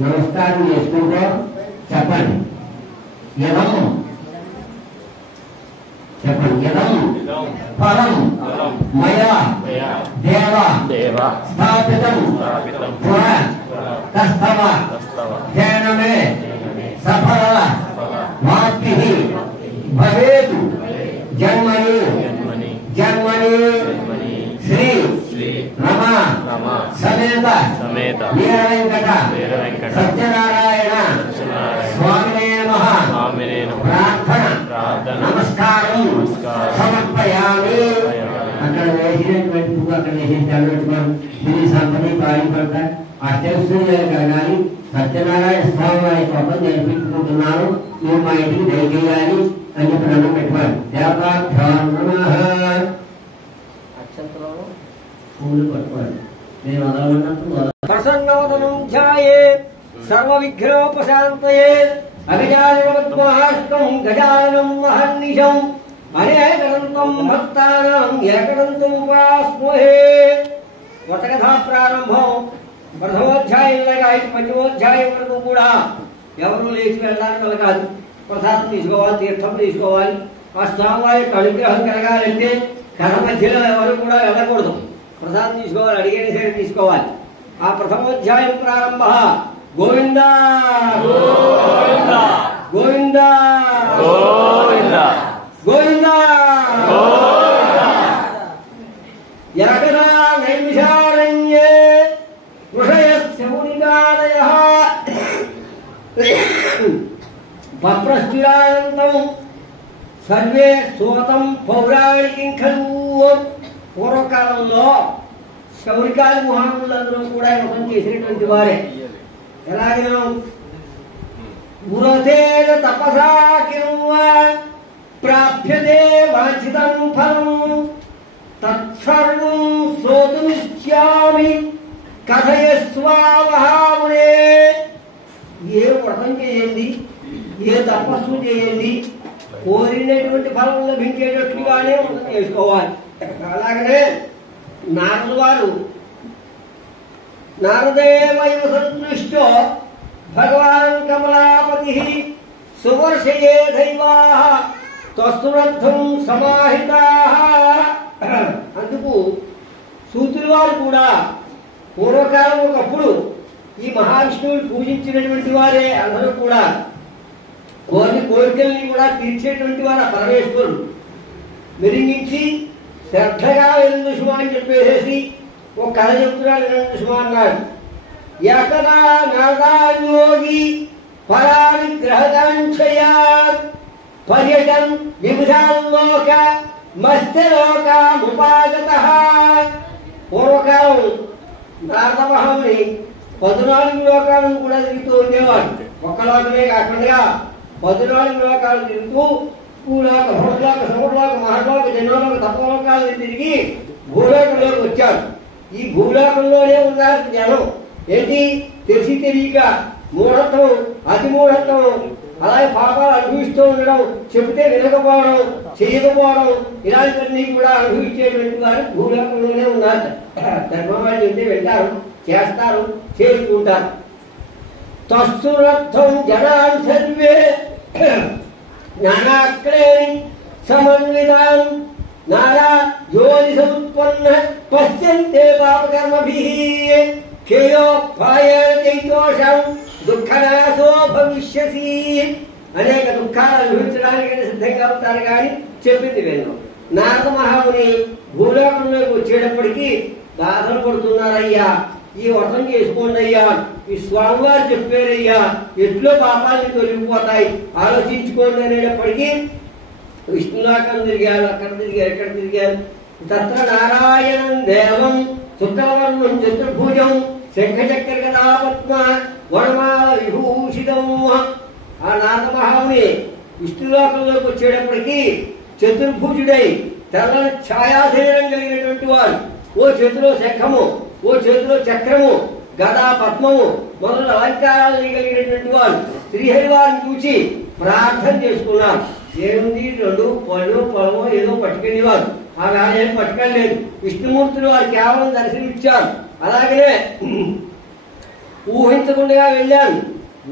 నమస్కారం చేసుకుంటూ చెప్పండి చెప్పండి ఫలం మయా దేవ స్థాపితం కస్తవ ధ్యానమే సఫల వాక్కి భవేతు జన్మని శ్రీ రమ సమేత వీర వెంకట సత్యనారాయణ స్వామినే నమః ప్రార్థన నమస్కారం సమర్పయామి. అక్కడ వేసినటువంటి పువ్వు అక్కడ వేసేసి దీని సంపని పారిపడతా ఆ తెలుసుకునే కలగాలి. సత్యనారాయణ స్వామి వారి కోసం నేర్పించుకుంటున్నాను, మీరు మా ఇంటికి దయచేయాలి అని చెప్పి నన్ను పెట్టుకోవాలి. దేవతాభ్యాం నమః. అక్షంతలో పూలు పట్టుకోవాలి. నేను వదలమన్నప్పుడు ప్రసన్నవదనం ధ్యాయే సర్వ విఘ్నోపశాంతయే అభిజానవద్మహాష్టం గజాననం మహర్నిశం అనేకదంతం భక్తానాం ఏకదంతం ఉపాస్మహే. వ్రతకథా ప్రారంభం. ప్రథమోధ్యాయం లాగా 5వ అధ్యాయం వరకు కూడా ఎవరు లేచి వెళ్ళడానికి వల్ల కాదు. ప్రసాదం తీసుకోవాలి, తీర్థం తీసుకోవాలి. ఆ స్వామివారి యొక్క అనుగ్రహం కలగాలంటే కథ మధ్యలో ఎవరు కూడా వెళ్ళకూడదు. ప్రసాదం తీసుకోవాలి, అడిగేది సరే తీసుకోవాలి. ఆ ప్రథమోధ్యాయం ప్రారంభ గోవింద గోవింద గోవింద గోవింద యకదా నైమిషారణ్యే ఋషయస్యమునిగాదయః పప్రస్థిరానంతం సర్వే సోతం పౌరాణికం ఖలు. పూర్వకాలంలో శౌరికాది మహాములందరూ కూడా వ్రతం చేసినటువంటి వారే. ఎలాగైనా గురతేన తపసా కింవా ప్రాప్యతే వాంఛితం ఫలం తత్సర్వం శ్రోతుమిచ్చామి కథయస్వామహామునే. ఏ వ్రతం చేయండి, ఏ తపస్సు చేయండి, కోరినటువంటి ఫలం లభించేటట్లుగానే వ్రతం చేసుకోవాలి. అలాగనే నారదు వారు నారదేవైవ సంతృష్టో భగవాన్ కమలాపతి సువర్షయే దైవాః తస్సురర్థం సమాహితాః. అందుకు సూతులు వారు కూడా పూర్వకాలం ఒకప్పుడు ఈ మహావిష్ణువుని పూజించినటువంటి వారే. అందరూ కూడా కోరికల్ని కూడా తీర్చేటువంటి వారు ఆ పరమేశ్వరుడు. మెరింగించి శ్రద్ధగా వినందుషుమా అని చెప్పేసి ఒక కథ చెప్తున్నాడు. వినందుషుమా అన్నాడు. యకదా నాదాయోగి పరానిగ్రహకాంక్షయాత్ పర్యటన్ వివిధాల్లోక మత్స్యలోకముపాగతః. పూర్వకాలం నారద మహాముని 14 లోకాలను కూడా తిరుగుతూ ఉండేవాడు. ఒక్క లోకమే కాకుండా 14 లోకాలు తిరుగుతూ భూలోక, భూలోక, సముద్రలోక, మహర్లోక, జన్మలోక, తపోలోకాలను తిరిగి భూలోకంలోకి వచ్చాడు. ఈ భూలోకంలోనే ఉన్నారు జనం. ఏంటి తెలిసి తెలియక మూఢత్వం, అతి మూఢత్వం, అలాగే పాపాలు అనుభవిస్తూ ఉండడం, చెబితే వినకపోవడం, చేయకపోవడం, ఇలాంటివన్నీ కూడా అనుభవించేటువంటి వారు భూలోకంలోనే ఉన్నారు. ధర్మవాళ్ళు చెప్తే వింటారు, చేస్తారు, చేసుకుంటారు. తస్సురర్థం జనాన్ సర్వే నానాక్లేని సమన్వితాన్ నానా యోని సముత్పన్న పశ్యంతే పాపకర్మభిః క్షయోపాయైతోషం దుఃఖనాశో భవిష్యసి. అనేక దుఃఖాలు అనుభవించడానికి సిద్ధంగా ఉంటారు కానీ చెప్పింది విన్నాం. నారద మహాముని భూలోకంలోకి వచ్చేటప్పటికి బాధలు పడుతున్నారయ్యా, ఈ వ్రతం చేసుకోండి అయ్యా, ఈ స్వామివారు చెప్పారయ్యా, ఎట్లో పాపాలని తొలగిపోతాయి, ఆలోచించుకోండి అనేటప్పటికీ విష్ణులోకం తిరిగారు, అక్కడ తిరిగారు, ఎక్కడ తిరిగారు. తత్ర నారాయణం దేవం శుక్లవర్ణం చతుర్భుజం శంఖచక్ర గదా పద్మ వనమాల విభూషితం. ఆ నారద మహాముని విష్ణులోకంలోకి వచ్చేటప్పటికి చతుర్భుజుడై తెల్లని ఛాయాశరీరం కలిగినటువంటి వారు. ఓ చేతిలో శంఖము, ఓ చేతిలో చక్రము, గదా పద్మము మొదలు అలంకారాలు కలిగినటువంటి వారు శ్రీహరి వారిని చూసి ప్రార్థన చేసుకున్నారు. ఏముంది, 2 పళ్ళు పొలము ఏదో పట్టుకెళ్ళేవారు. ఆ ఏం పట్టుకెళ్ళలేదు. విష్ణుమూర్తులు వారు కేవలం దర్శనమిచ్చారు. అలాగనే ఊహించకుండా వెళ్ళాను.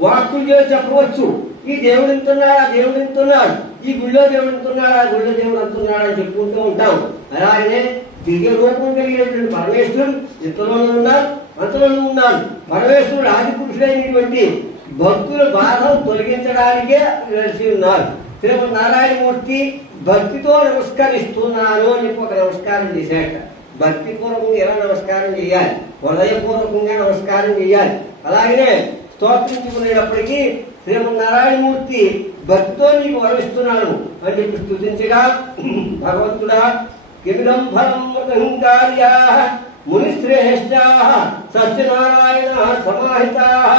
వాక్కులు చేసి చెప్పవచ్చు, ఈ దేవుడు ఎంతున్నాడు, ఆ దేవుడు ఎంతున్నాడు, ఈ గుళ్ళో దేవుడు ఎంతున్నాడు, ఆ గుళ్ళో దేవుడు అంటున్నాడు అని చెప్పుకుంటూ ఉంటాం. అలాగనే దివ్య రూపం కలిగినటువంటి పరమేశ్వరుడు ఇంతలోనూ ఉన్నారు, అంతలోనూ ఉన్నారు. పరమేశ్వరుడు ఆది పురుషుడైనటువంటి భక్తుల బాధను తొలగించడానికే కలిసి ఉన్నారు. శ్రీమన్నారాయణమూర్తి భక్తితో నమస్కరిస్తున్నాను అని చెప్పి ఒక నమస్కారం చేశాక, భక్తి పూర్వకంగా ఎలా నమస్కారం చేయాలి, హృదయపూర్వకంగా నమస్కారం చేయాలి. అలాగనే స్తోత్రించుకునేటప్పటికీ శ్రీమన్నారాయణమూర్తి భక్తితో నీకు వరమిస్తున్నాను అని చెప్పి స్తుతించగా, భగవంతుడా కిమిదం ఫలం కార్యాః మునిశ్రేష్ఠాః సత్యనారాయణః సమాహితాః.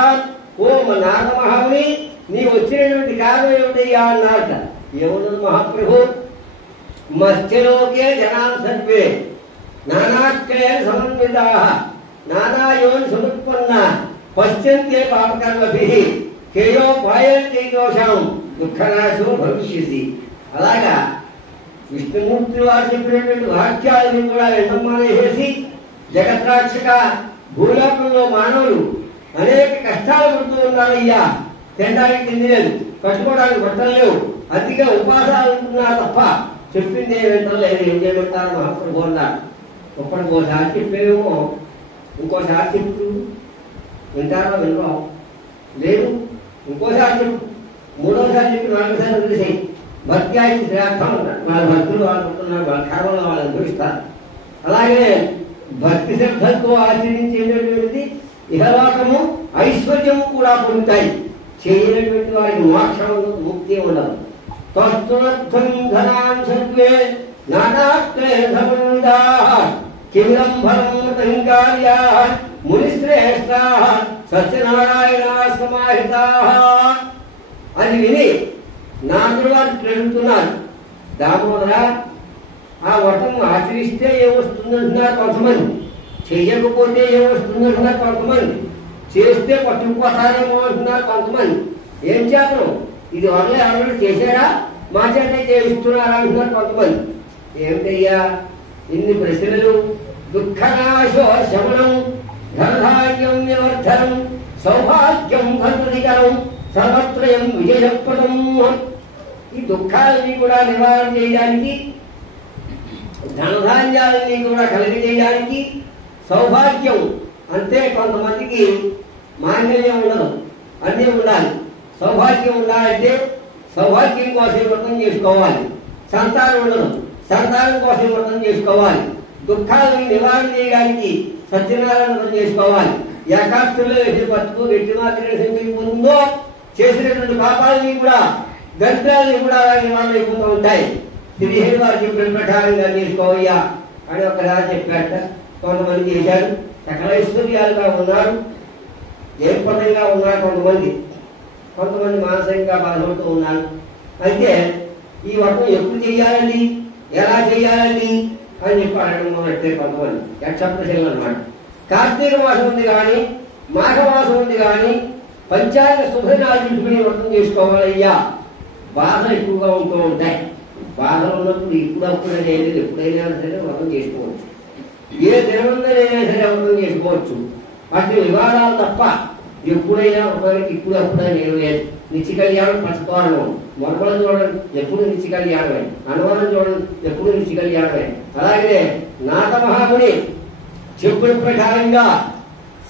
ఓ నారద మహాముని, నీ వచ్చినటువంటి కారణం ఏమిటయ్యా అన్నారట. ఏమున్నది మహాప్రభు, మత్స్యలోకే జనాన్ సర్వే నానాక్లేన సమన్వితాః నానాయోని సముత్పన్న పశ్యంతే పాపకర్మభిః క్షయోపాయైతోషం దుఃఖనాశో భవిష్యసి. అలాగా విష్ణుమూర్తి వారు చెప్పినటువంటి వాక్యాలను కూడా వింటమానేసి జగత్రాక్షక భూలోకంలో మానవులు అనేక కష్టాలు పడుతూ ఉన్నారయ్యా. తినడానికి తిండి లేదు, కట్టుకోవడానికి బట్టలు లేవు, అతిగా ఉపాసాలు ఉంటున్నారు తప్ప చెప్పింది వింటలేదు. ఏం చేయమంటారు మహాప్రభు అన్నారు. ఒక్కడికోసారి చెప్పేమో ఇంకోసారి చెప్తూ వింటారో వినరో లేదు. ఇంకోసారి చెప్పు, మూడోసారి చెప్పి నాలుగోసారి వదిలేసేయి. భక్తి అయితే శ్రేష్టం అన్నారు. వాళ్ళ భక్తులు అనుకుంటున్నారు, వాళ్ళ కర్మలు వాళ్ళు అనుభవిస్తారు. అలాగే భక్తి శ్రద్ధలతో ఆచరించేటటువంటిది ఇహలోకము ఐశ్వర్యము కూడా పొందుతాయి. చేయనటువంటి వారికి మోక్షం ఉండదు, ముక్తి ఉండదు. తస్తునర్థం ధనాంశత్వే నానాక్లేశమందాః కిందంబరం తంకార్యాః మునిశ్రేష్టాః సత్యనారాయణాః సమాహితాః అని విని నాదుడు వారు తిరుగుతున్నారు. దామోదర, ఆ వ్రతం ఆచరిస్తే ఏమొస్తుందంటున్నారు కొంతమంది, చెయ్యకపోతే ఏమొస్తుందంటున్నారు కొంతమంది, చేస్తే పట్టుకుపోతారేమో అంటున్నారు కొంతమంది. ఏం చేతను ఇది వరలే ఎవరు చేశారా, మా చేత చేయిస్తున్నారా అంటున్నారు కొంతమంది. ఏమిటయ్యా ఇన్ని ప్రశ్నలు? దుఃఖనాశో శమనం, ధనధాన్యం నివర్ధనం, సౌభాగ్యం భద్రదికరం, సర్వత్రయం విజయప్రదం. ఈ దుఃఖాలని కూడా నివారణ చేయడానికి, ధనధాన్యాలని కూడా కలిగజేయడానికి, సౌభాగ్యం అంటే కొంతమందికి మాంగళ్యం ఉండదు, అన్నీ ఉండాలి. సౌభాగ్యం ఉండాలంటే సౌభాగ్యం కోసం వ్రతం చేసుకోవాలి. సంతానం ఉండదు, సంతానం కోసం వ్రతం చేసుకోవాలి. దుఃఖాలను నివారణ చేయడానికి సత్యనారాయణ వ్రతం చేసుకోవాలి. ఏకాక్షుల్లో ఎట్టి పట్టుకు ఎట్టి మాత్రమే పొందో చేసినటువంటి పాపాలని కూడా దరిద్రాలని కూడా నివారణ అయిపోతూ ఉంటాయి. శ్రీహరి వారు చెప్పిన ప్రకారంగా చేసుకోవయ్యా అని ఒకసారి చెప్పాట. కొంతమంది చేశారు, సకల ఐశ్వర్యాలుగా ఉన్నారు, జయప్రదంగా ఉన్నారు కొంతమంది. కొంతమంది మానసికంగా బాధపడుతూ ఉన్నారు. అయితే ఈ వ్రతం ఎప్పుడు చెయ్యాలండి, ఎలా చెయ్యాలండి అని చెప్పి అడగడం మొదలెట్టే కొంతమంది యక్షప్రశలు అనమాట. కార్తీక మాసం ఉంది కానీ, మాఘమాసం ఉంది కానీ, పంచాంగ శుభదినాలు చూసుకుని వ్రతం చేసుకోవాలయ్యా. బాధలు ఎక్కువగా ఉంటూ ఉంటాయి. బాధలు ఉన్నప్పుడు ఇప్పుడప్పుడు అనేది ఎప్పుడైనా సరే వ్రతం చేసుకోవచ్చు. ఏ దినవందరైనా సరే వ్రతం చేసుకోవచ్చు. అటు వివాదాలు తప్ప ఎప్పుడైనా వ్రతానికి ఇప్పుడు అప్పుడే నేను నిత్య కళ్యాణం పంచుకోవడం, మొదలు చూడండి ఎప్పుడు నిత్య కళ్యాణమే, అనుమానం చూడండి ఎప్పుడు నిత్య కళ్యాణమే. అలాగే నాథ మహాముని చెప్పిన ప్రకారంగా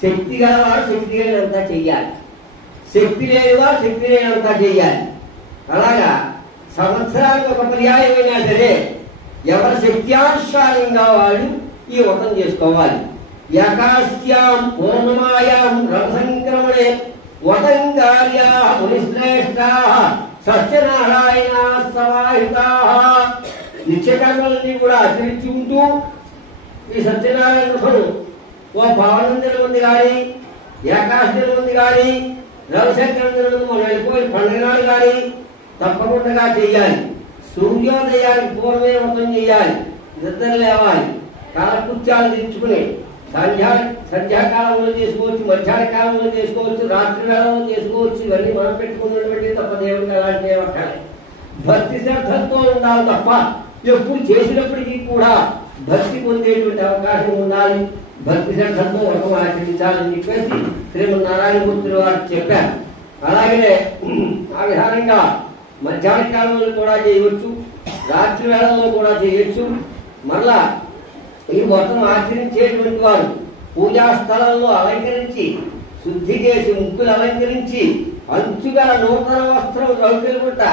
శక్తి గలవాడు శక్తి లేనంతా చెయ్యాలి, శక్తి లేనివాడు శక్తి లేనంతా చెయ్యాలి. అలాగా సంవత్సరానికి ఒక పర్యాయమైనా సరే ఎవరి శక్త్యానుసారంగా వాళ్ళు ఈ వ్రతం చేసుకోవాలి. ఏకాస్యాం పూర్ణమాయాం రథసంక్రమణే వతంగార్యాః మునిశ్రేష్టాః సత్యనారాయణాః సమాహితాః. నిత్యకర్మలన్నీ కూడా ఆచరించి ఉంటూ ఈ సత్యనారాయణ వ్రతం ఓ పౌర్ణమి దినం ఉంది కానీ, ఏకాదశి దినం ఉంది కానీ, రవిశంకరం దినం మనం వెళ్ళిపోయి పండుగ నాడు కానీ తప్పకుండా చెయ్యాలి. సూర్యోదయానికి పూర్వమే వ్రతం చేయాలి. నిద్ర లేవాలి, కాలకృత్యాలు తీర్చుకుని సంధ్యాకాలంలో చేసుకోవచ్చు, మధ్యాహ్న కాలంలో చేసుకోవచ్చు, రాత్రి వేళలో చేసుకోవచ్చు. ఇవన్నీ మనం పెట్టుకున్నటువంటి తప్ప దేవుడికి అలాంటి ఏమట్టాలి. భక్తి శ్రద్ధలతో ఉండాలి తప్ప ఎప్పుడు చేసినప్పటికీ కూడా భక్తి పొందేటువంటి అవకాశం ఉండాలి. భక్తి శ్రద్ధలతో వ్రతం ఆచరించాలని చెప్పేసి శ్రీమన్నారాయణమూర్తులు వారు చెప్పారు. అలాగే ఆ విధానంగా మధ్యాహ్న కాలంలో కూడా చేయవచ్చు, రాత్రి వేళల్లో కూడా చేయొచ్చు. మరలా ఈ వ్రతం ఆచరించేటువంటి వారు పూజా స్థలంలో అలంకరించి, శుద్ధి చేసి, ముక్కులు అలంకరించి, అంచుగా నూతన వస్త్రం రౌకెలుగుంట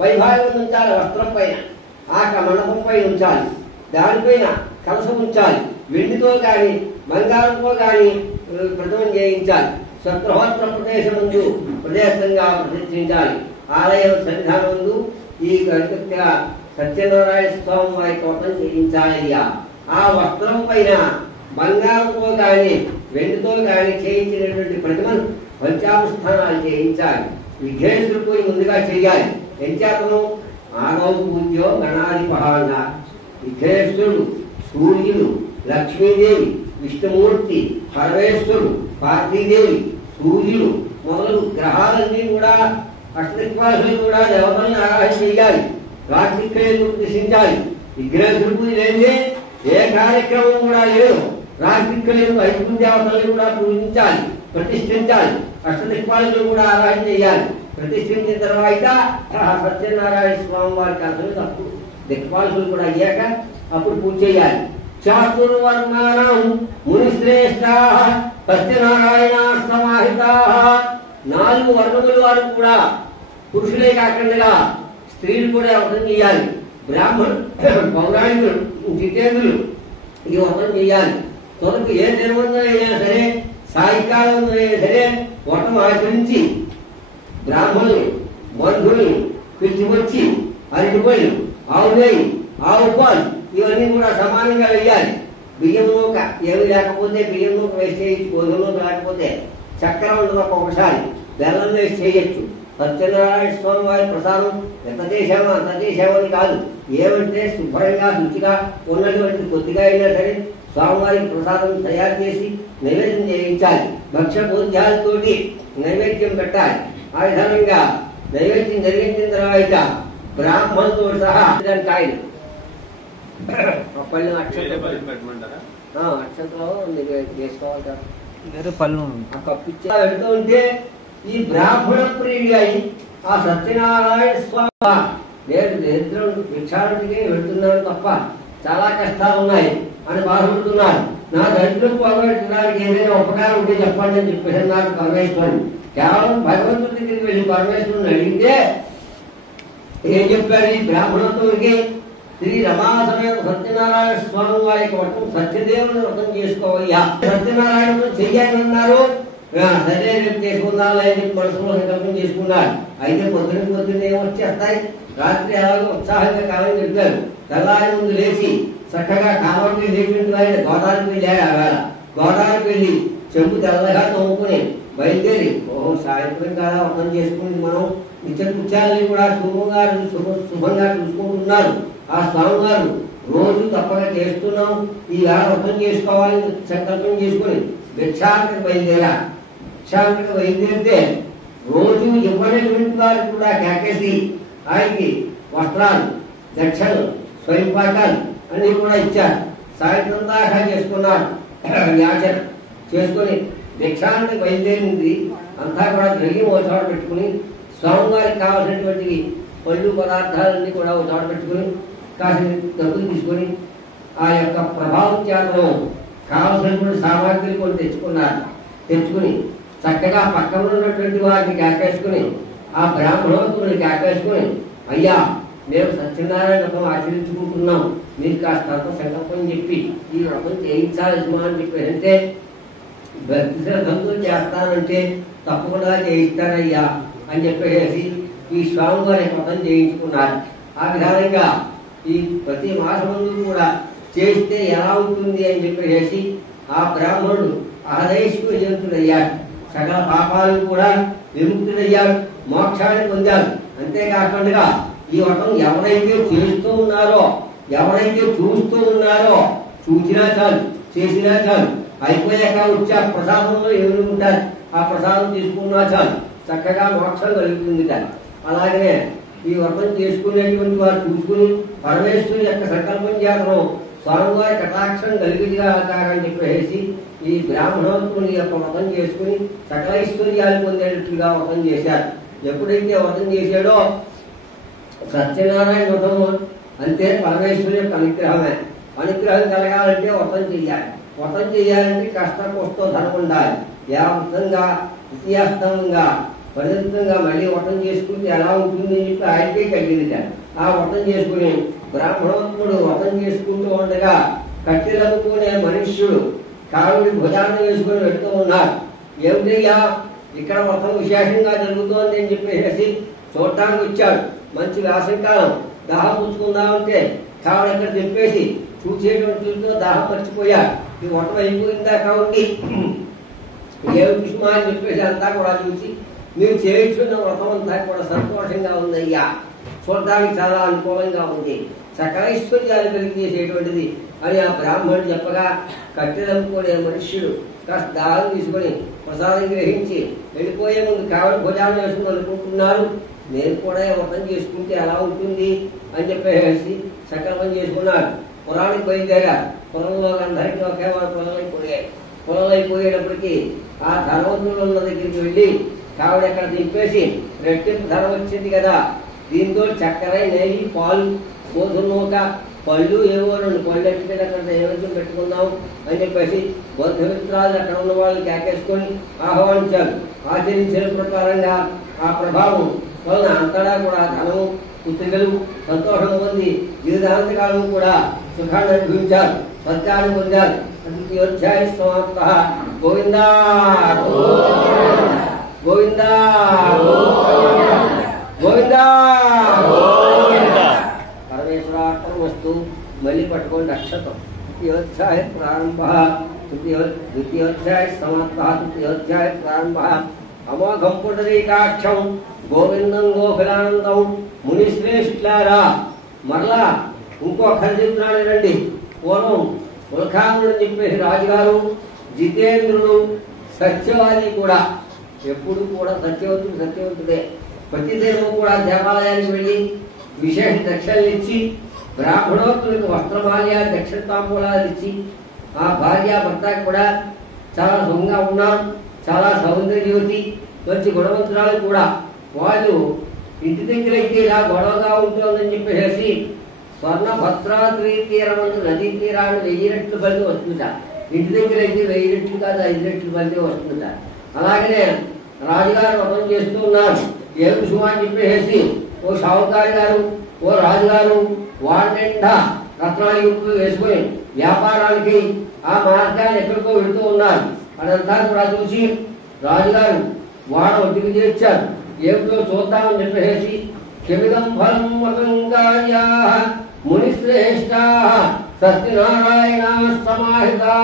పైభాగం ఉంచాలి. వస్త్రం పైన ఆ మండపం పైన ఉంచాలి, దానిపైన కలసం ఉంచాలి. వెండితో కానీ బంగారంతో కానీ ప్రథమం చేయించాలి. సత్రహోత్ర ప్రదేశముందు ప్రదేశంగా ప్రతిష్ఠించాలి. ఆలయం సన్నిధానం ముందు ఈ గణపతిగా సత్యనారాయణ స్వామి వారి వ్రతం చేయించాలయ్యా. ఆ వస్త్రం పైన బంగారంతో కానీ వెండితో కానీ చేయించినటువంటి ప్రతిమను పంచామస్థానాలు చేయించాలి. విఘ్నేశ్వరుడు పోయి ముందుగా చెయ్యాలి. ఎంచేతను ఆగౌ పూజ్యో గణాధిపః అన్నారు. విఘ్నేశ్వరుడు, సూర్యుడు, లక్ష్మీదేవి, విష్ణుమూర్తి, పరమేశ్వరుడు, పార్వతీదేవి, సూర్యుడు మొదలు గ్రహాలన్నీ కూడా అష్టదిక్పాలకులు కూడా దేవతల్ని ఆరాధన చేయాలి. రాత్రిక్రియలు దర్శించాలి. విఘ్నేశ్వరుడు లేదే ఏ కార్యక్రమం కూడా లేదు. రాత్రికలను 5 దేవతలను కూడా పూజించాలి, ప్రతిష్ఠించాలి. అష్టదిక్పాలకులు కూడా ఆరాధన చేయాలి. ప్రతిష్ఠించిన తర్వాత సత్యనారాయణ స్వామి వారికి అసలు అప్పుడు దిక్పాలకులు కూడా అయ్యాక అప్పుడు పూజ చేయాలి. చాతుర్వర్ణానం మునిశ్రేష్టా సత్యనారాయణ సమాహితా. 4 వర్ణముల వారు కూడా పురుషులే కాకుండా స్త్రీలు కూడా వ్రతం చేయాలి. బ్రాహ్మణులు, పౌరాణికులు, జితేంద్రులు ఈ వ్రతం చేయాలి. తనకు ఏ నిర్బంధం అయినా సరే, సాయంకాలం అయినా సరే వ్రతం ఆచరించి బ్రాహ్మణులు, బంధువులు పిలిచివచ్చి అరటిపళ్ళు, ఆవు నెయ్యి, ఆవు పాలు ఇవన్నీ కూడా సమానంగా వేయాలి. బియ్యం నూక ఏమి లేకపోతే బియ్యం నూక వేసి చేయొచ్చు, గోధుమ నూక లేకపోతే చక్కెర ఉండదు, ఒక్కొక్కసారి బెల్లం వేసి చేయొచ్చు. సత్యనారాయణ స్వామి వారి ప్రసాదం ఎంత చేశామో అంత చేశామని కాదు, ఏమంటే శుభ్రంగా శుచిగా ఉన్నటువంటి కొద్దిగా అయినా సరే స్వామివారికి ప్రసాదం తయారు చేసి నైవేద్యం చేయించాలి. భక్ష్య భోజ్యాలతోటి నైవేద్యం పెట్టాలి. ఆ విధానంగా నైవేద్యం జరిగించిన తర్వాత బ్రాహ్మణులతో సహా కాయలు పళ్ళు అక్షంతలో చేసుకోవాలి కదా, వేరే పళ్ళు ఆ కప్పిచ్చా వెళ్తూ ఉంటే ఈ బ్రాహ్మణ ప్రియుడి అయి ఆ సత్యనారాయణ స్వామి నేను దరిద్రం భిక్షానికి వెళ్తున్నాను తప్ప చాలా కష్టాలు ఉన్నాయి అని బాధపడుతున్నారు. నా దరిద్రం పోగొట్టడానికి ఏదైనా ఉపకారం ఉంటే చెప్పండి అని చెప్పేసి నాకు పరమేశ్వరుడు. కేవలం భగవంతుడి దగ్గరికి వెళ్ళి పరమేశ్వరుని అడిగితే ఏం చెప్పారు? ఈ బ్రాహ్మణత్వానికి శ్రీ రమా సమేత సత్యనారాయణ స్వామి వారికి వ్రతం సత్యదేవుని వ్రతం చేసుకోవయ్యా, సత్యనారాయణ చెయ్యాలన్నారు. సరే రేపు చేసుకుందాం అని మనసులో సంకల్పం చేసుకున్నారు. అయితే పొద్దున్న ఏమొచ్చేస్తాయి, రాత్రి అలాగే ఉత్సాహంగా కాలం గడిపారు. తెల్లారి ముందు లేచి చక్కగా కాలంకి లేచినట్టు ఆయన గోదావరికి వెళ్ళారు. ఆ వేళ గోదావరికి వెళ్ళి చెంపు తెల్లగా తోముకుని బయలుదేరి సాయంత్రం కాదా వ్రతం చేసుకుని మనం నిత్య కృత్యాలని కూడా శుభంగా చూసుకుంటున్నారు. ఆ స్వామి గారు రోజు తప్పక చేస్తున్నాం, ఈ వేళ వ్రతం చేసుకోవాలని సంకల్పం చేసుకుని భిక్షాటకు బయలుదేరా. భిక్షాటకు బయలుదేరితే రోజు ఇవ్వనటువంటి వారు కూడా కేకేసి ఆయనకి వస్త్రాలు, దక్షలు, స్వయంపాకాలు అన్ని కూడా ఇచ్చారు. సాయంత్రం దాకా చేసుకున్నారు. యాచన చేసుకుని భిక్షాటకు బయలుదేరింది అంతా కూడా జరిగి ఒక చోట పెట్టుకుని స్వామివారికి కావాల్సినటువంటి పళ్ళు పదార్థాలన్నీ కూడా ఒక చోట పెట్టుకుని కాసిన డబ్బులు తీసుకొని ఆ యొక్క ప్రభావం చేతను కావలసినటువంటి సామాగ్రి కూడా తెచ్చుకుని చక్కగా పక్కన ఉన్నటువంటి వారిని కేకేసుకుని ఆ బ్రాహ్మణోత్తముని కేకేసుకుని అయ్యా మేము సత్యనారాయణ వ్రతం ఆచరించుకుంటున్నాం, మీరు కాస్త సంకల్పం చెప్పి ఈ వ్రతం చేయించాలి అని చెప్పి అంటే భక్తి శ్రద్ధంతో చేస్తానంటే తప్పకుండా చేయిస్తానయ్యా అని చెప్పేసి ఈ స్వామివారి వ్రతం చేయించుకున్నారు. ఆ విధానంగా ఈ ప్రతి మాసమందు కూడా చేస్తే ఎలా ఉంటుంది అని చెప్పేసి ఆ బ్రాహ్మణుడు అహదైశ్వర్యవంతుడయ్యాడు. సకల పాపాలు కూడా విముక్తుడయ్యాడు, మోక్షాన్ని పొందాడు. అంతేకాకుండా ఈ వ్రతం ఎవరైతే చేస్తూ ఉన్నారో, ఎవరైతే చూస్తూ ఉన్నారో, చూసినా చాలు, చేసినా చాలు, అయిపోయాక వచ్చి ఆ ప్రసాదంలో ఎవరు ఉంటారు, ఆ ప్రసాదం తీసుకున్నా చాలు, చక్కగా మోక్షం కలుగుతుంది. అలాగనే ఈ వ్రతం చేసుకునేటువంటి వారు చూసుకుని పరమేశ్వరుని యొక్క సంకల్పం చేతను స్వామివారి కటాక్షం కలిగిగాకారని చెప్పేసి ఈ బ్రాహ్మణోత్తముని యొక్క వ్రతం చేసుకుని సకలైశ్వర్యాలు పొందేటట్టుగా వ్రతం చేశారు. ఎప్పుడైతే వ్రతం చేశాడో సత్యనారాయణ వ్రతం అంతే పరమేశ్వరి యొక్క అనుగ్రహమే. అనుగ్రహం కలగాలంటే వ్రతం చెయ్యాలి. వ్రతం చేయాలంటే కష్టకోస్తో ధనం ఉండాలి. వ్యాప్తంగా ఇతిహాస్తంగా పరిమితంగా మళ్ళీ వ్రతం చేసుకుంటే ఎలా ఉంటుంది అని చెప్పి ఆయనకే కలిగింది. ఆ వ్రతం చేసుకుని బ్రాహ్మణోత్తముడు వ్రతం చేసుకుంటూ ఉండగా కట్టెలనుకునే మనుష్యుడు కావుడి భుజాన్ని వేసుకుని వెళ్తూ ఉన్నారు. ఏమిటయ్యా ఇక్కడ వ్రతం విశేషంగా జరుగుతోంది అని చెప్పేసి చూడటానికి వచ్చాడు. మంచి వ్యాసంకాలం దాహం పుచ్చుకుందామంటే కావుడు ఎక్కడ చెప్పేసి చూసేటువంటి చూస్తూ దాహం మర్చిపోయాడు. ఈ వ్రతం అయిపోయిందా కాబట్టి ఏమి కృష్ణ అని చెప్పేసి అంతా కూడా చూసి మీరు చేయించుకున్న వ్రతం అంతా కూడా సంతోషంగా ఉందయ్యా, చూడటానికి చాలా అనుకూలంగా ఉంది, సకలైశ్వర్యాలు కలిగేసేటువంటిది అని ఆ బ్రాహ్మణుడు చెప్పగా కట్టెలనుకునే మనుష్యుడు కాస్త దాహం తీసుకుని ప్రసాదం గ్రహించి వెళ్ళిపోయే ముందు కావలి భోజనం వేసుకుని అనుకుంటున్నారు. నేను కూడా వ్రతం చేసుకుంటే ఎలా ఉంటుంది అని చెప్పేసి సంకల్పం చేసుకున్నాడు. పొలానికి బయలుదేరా. పొలంలో అందరికీ ఒకే పొలం పొలమైపోయేటప్పటికి ఆ ధనవంతులు ఉన్న దగ్గరికి వెళ్ళి కావిడ ఎక్కడ దింపేసి రెట్టింపు ధనం వచ్చింది కదా, దీంతో చక్కెర నెయ్యి పాలు కోసున్నోక పళ్ళు ఏవో 2 పళ్ళు ఎట్టుకెళ్ళి అక్కడ నైవేద్యం పెట్టుకుందాం అని చెప్పేసి బంధుమిత్రాలు అక్కడ ఉన్న వాళ్ళు కేకేసుకొని ఆహ్వానించారు. ఆచరించిన ప్రకారంగా ఆ ప్రభావం వలన అంతటా కూడా ధనము పుత్రికలు సంతోషం పొంది జీవితాంతకాలం కూడా సుఖాన్ని అనుభవించారు, స్వర్గాన్ని పొందారు. అధ్యాయ సమాప్త. గోవిందా గోవిందా గోవిందా. పరమేశ్వరార్పణమస్తు. మళ్ళీ పట్టుకోండి అక్షతం. తృతీయోధ్యాయ ప్రారంభ, ద్వితీయోధ్యాయ సమాప్త, తృతీయోధ్యాయ ప్రారంభ. అమోఘం పుండరీకాక్షం గోవిందం గోకులానందం. మునిశ్రేష్ఠులారా, మరలా ఇంకో కథ చెప్తున్నాడు రండి. పూర్వం ఉల్కాముడు అని చెప్పేసి రాజుగారు, జితేంద్రుడు, సత్యవాది కూడా, ఎప్పుడు కూడా సత్యవంతుడే. ప్రతిదినం కూడా దేవాలయానికి వెళ్ళి విశేష దక్షిణలు ఇచ్చి, బ్రాహ్మణోత్తులకు వస్త్రమాల్య దక్షిణ తాంబూలాలు ఇచ్చి, ఆ భార్య భర్త కూడా చాలా సుఖంగా ఉన్నారు, చాలా సౌందర్యవతి, మంచి గుణవంతురాలు కూడా. వాళ్ళు ఇంటి దగ్గర అయితే ఇలా గొడవగా ఉంటుందని చెప్పేసి స్వర్ణ భద్రాద్రి తీరం నదీ తీరాన్ని 1000 రెట్లు బలి వస్తుందా. ఇంటి దగ్గర అయితే 1000 రెట్లు కాదు, 5 రెట్లు బలి వస్తుందా. అలాగనే రాజుగారు వ్రతం చేస్తూ ఉన్నారు. ఏమి సుమా అని చెప్పేసి ఓ షావుకారి గారు, ఓ రాజుగారు వాడి నిండా రత్నాలు ఉప్పు వేసుకుని వ్యాపారానికి ఆ మార్గాన్ని ఎక్కడికో వెళుతూ ఉన్నారు. అదంతా కూడా చూసి రాజుగారు వాడ ఒడ్డుకు చేర్చారు. ఏమిటో చూద్దామని చెప్పేసి కిమిదం ఫలం మతంగార్యా మునిశ్రేష్ఠ సత్యనారాయణ సమాహితా.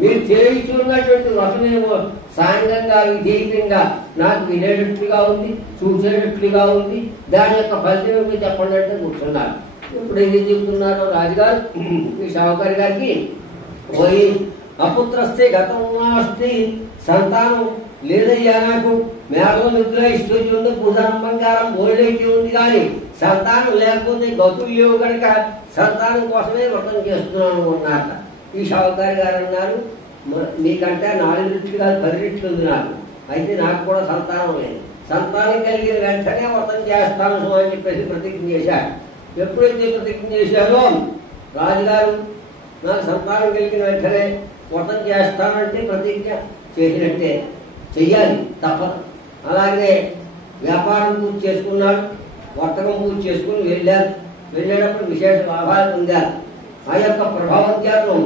మీరు చేయించున్నటువంటి వ్రతమేమో సాంగంగా విధేయంగా నాకు వినేటట్లుగా ఉంది, చూసేటట్లుగా ఉంది, దాని యొక్క ఫలితం ఏమి చెప్పండి అంటే కూర్చున్నారు. ఇప్పుడు ఏం చెప్తున్నారో రాజుగారు ఈ షావుకారి గారికి, పోయి అపుత్రస్తే గతం నాస్తి, సంతానం లేదయ్యా నాకు, మేఘం నిద్ర ఐశ్వర్యం ఉంది, భూధనం బంగారం బోళ్ళైతే ఉంది, కానీ సంతానం లేకపోతే గతులు లేవు కనుక సంతానం కోసమే వ్రతం చేస్తున్నాను అన్నమాట. ఈ షావుకారి గారు అన్నారు, మీకంటే 4 రెట్లు కాదు 10 రెట్లు ఉంది నాకు, అయితే నాకు కూడా సంతానం లేదు, సంతానం కలిగిన వెంటనే వ్రతం చేస్తాను అని చెప్పేసి ప్రతిజ్ఞ చేశారు. ఎప్పుడైతే ప్రతిజ్ఞ చేశారో రాజుగారు నాకు సంతానం కలిగిన వెంటనే వ్రతం చేస్తానంటే ప్రతిజ్ఞ చేసినట్టే చెయ్యాలి, తప్పదు. అలాగే వ్యాపారం పూర్తి చేసుకున్నాడు, వర్తకం పూర్తి చేసుకుని వెళ్ళారు. వెళ్ళేటప్పుడు విశేష లాభాలు పొందారు. ఆ యొక్క ప్రభావత్యాత్వం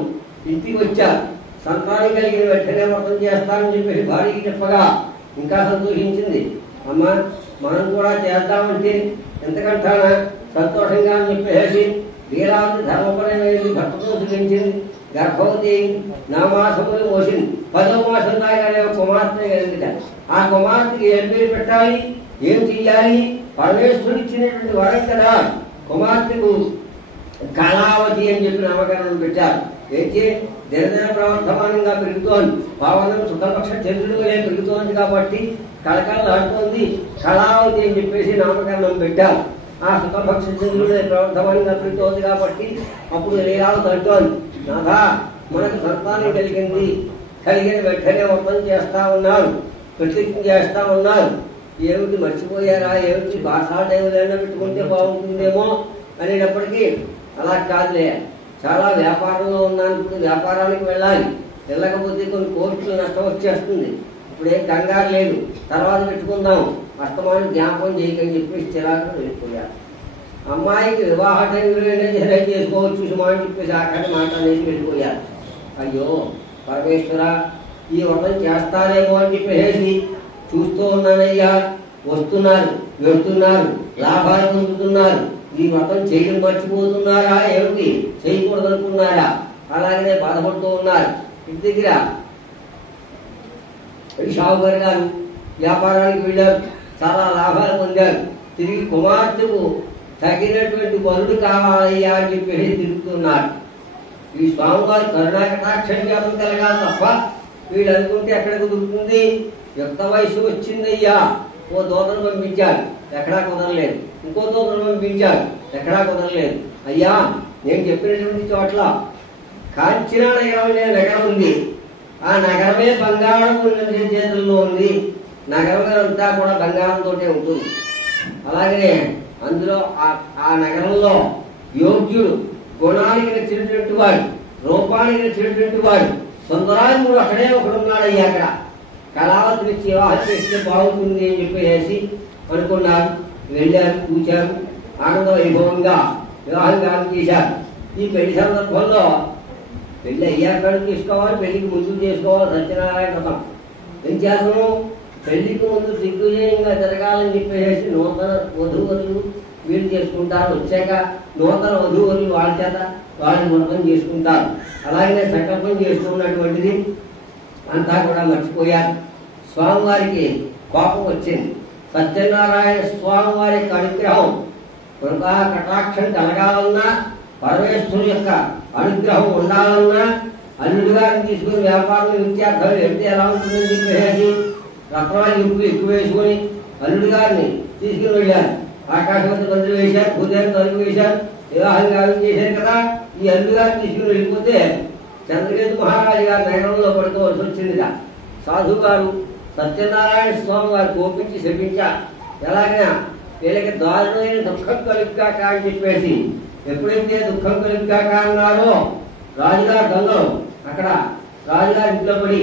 ఇంటికి వచ్చారు. సంతానం కలిగిన వెంటనే వ్రతం చేస్తానని చెప్పేసి భార్యకి చెప్పగా ఇంకా సంతోషించింది. అమ్మ మనం కూడా చేద్దామంటే ఎంతకంటానా సంతోషంగా అని చెప్పేసి వీరాన్ని ధర్మపరమైనది భర్తతో సుఖించింది. గర్భవతి నా మాసములు మోసింది. 10వ మాసం దాకానే ఒక కుమార్తె కలిగింది. ఆ కుమార్తెకి ఏం పేరు పెట్టాలి, ఏం చెయ్యాలి, పరమేశ్వరుడు ఇచ్చినటువంటి వరం కదా. కుమార్తెకు కళావతి అని చెప్పి నామకరణం పెట్టారు. అయితే దినదిన ప్రవర్ధమానంగా పెరుగుతోంది, పావనం శుద్ధపక్ష చంద్రుడుగా పెరుగుతోంది కాబట్టి కళకళలాడుతోంది, కళావతి అని చెప్పేసి నామకరణం పెట్టారు. ఆ శుద్ధపక్ష చంద్రుడు ప్రవర్ధమానంగా పెరుగుతోంది కాబట్టి అప్పుడు లీలావతి అంటోంది, నాథా మనకు సంతానం కలిగింది, కలిగిన వెంటనే వ్రతం చేస్తా ఉన్నారు, ప్రతిజ్ఞ చేస్తా ఉన్నారు, ఏమిటి మర్చిపోయారా, ఏమిటి భాషాదేవులైనా పెట్టుకుంటే బాగుంటుందేమో అనేటప్పటికీ అలా కాదులే, చాలా వ్యాపారంలో ఉన్నాను, ఇప్పుడు వ్యాపారానికి వెళ్ళాలి, వెళ్ళకపోతే కొన్ని కోర్టులు నష్టం వచ్చేస్తుంది, ఇప్పుడు ఏం కంగారు లేదు, తర్వాత పెట్టుకుందాం, అస్తమానం జ్ఞాపకం చేయకని చెప్పి చిరాకు వెళ్ళిపోయారు. అమ్మాయికి వివాహ టైంలోనే చేసుకోవచ్చు సుమా అని చెప్పేసి ఆఖరి మాట అనేది వెళ్ళిపోయారు. అయ్యో పరమేశ్వర, ఈ వ్రతం చేస్తారేమో అని చెప్పేసి చూస్తూ ఉన్నానయ్యా, వస్తున్నారు వెళ్తున్నారు, లాభాలు పొందుతున్నారు, ఈ వ్రతం చేయడం మర్చిపోతున్నారా, ఏమిటి చేయకూడదు అనుకున్నారా, అలాగనే బాధపడుతూ ఉన్నారు. ఇంటి దగ్గర షావుకారి గారు వ్యాపారానికి వెళ్ళారు, చాలా లాభాలు పొందారు. తిరిగి కుమార్తెకు తగినటువంటి వరుడు కావాలయ్యా అని చెప్పేసి తిరుగుతున్నారు. ఈ స్వామివారి కరుణాకటాక్షం జ్ఞాపం కలగాలి తప్ప వీళ్ళు అనుకుంటే ఎక్కడ కుదురుతుంది. యుక్త వయసు వచ్చిందయ్యా, ఓ దూతను పంపించారు, ఎక్కడా కుదరలేదు, ఇంకో దూతను పంపించారు, ఎక్కడా కుదరలేదు. అయ్యా నేను చెప్పినటువంటి చోట్ల కాంచనా నగరం అనే నగరం ఉంది, ఆ నగరమే బంగారం చేతుల్లో ఉంది. నగరం అంతా కూడా బంగారంతో ఉంటుంది. అలాగే అందులో ఆ నగరంలో యోగ్యుడు, గుణానికి నచ్చినటువంటి వాడు, రూపానికి నచ్చినటువంటి వాడు, సుందరాంగుడు అక్కడే ఒకడున్నాడయ్యా. అక్కడ కళావతిని వివాహం చేస్తే బాగుంటుంది అని చెప్పేసి అనుకున్నారు. వెళ్ళారు, చూశారు, ఆనంద వైభవంగా వివాహం కాలం చేశారు. ఈ పెళ్లి సందర్భంలో పెళ్లి అయ్యాక చేసుకోవాలి, పెళ్లికి ముందు చేసుకోవాలి. సత్యనారాయణ వ్రతం ఏం చేస్తాము? పెళ్లికి ముందు దిగ్విజయంగా జరగాలని చెప్పేసి నూతన వధూవరులు వీళ్ళు చేసుకుంటారు. వచ్చాక నూతన వధూవరులు వాళ్ళ చేత వాళ్ళని వ్రతం చేసుకుంటారు. అలాగే సంకల్పం చేస్తున్నటువంటిది అంతా కూడా మర్చిపోయారు. స్వామివారికి కోపం వచ్చింది. సత్యనారాయణ స్వామివారి యొక్క అనుగ్రహం, కృపా కటాక్షం కలగాలన్నా, పరమేశ్వరుని యొక్క అనుగ్రహం ఉండాలన్నా, అల్లుడు గారిని తీసుకుని వ్యాపారం విద్యార్థులు వెళ్తే ఎలా ఉంటుందని చెప్పేసి రత్నాలు ఎక్కువ వేసుకుని అల్లుడు గారిని తీసుకుని వెళ్ళారు. ఆకాశవంత మందులు వేశారు, పూజారి తలుపు వేశారు, వివాహం గారు చేశారు కదా. ఈ అల్లుడు గారిని తీసుకుని వెళ్ళిపోతే చంద్రకేతు మహారాజు గారి నగరంలో పడుకోవాల్సి వచ్చిందిగా. సాధువు గారు సత్యనారాయణ స్వామి వారు కోపించి శపించారు. ఎలాగైనా వీళ్ళకి దారుణమైన దుఃఖం కలుగుగాక అని చెప్పేసి ఎప్పుడైతే దుఃఖం కలుగుగాక అన్నారో రాజుగారు దొంగలు అక్కడ రాజుగారి ఇంట్లో పడి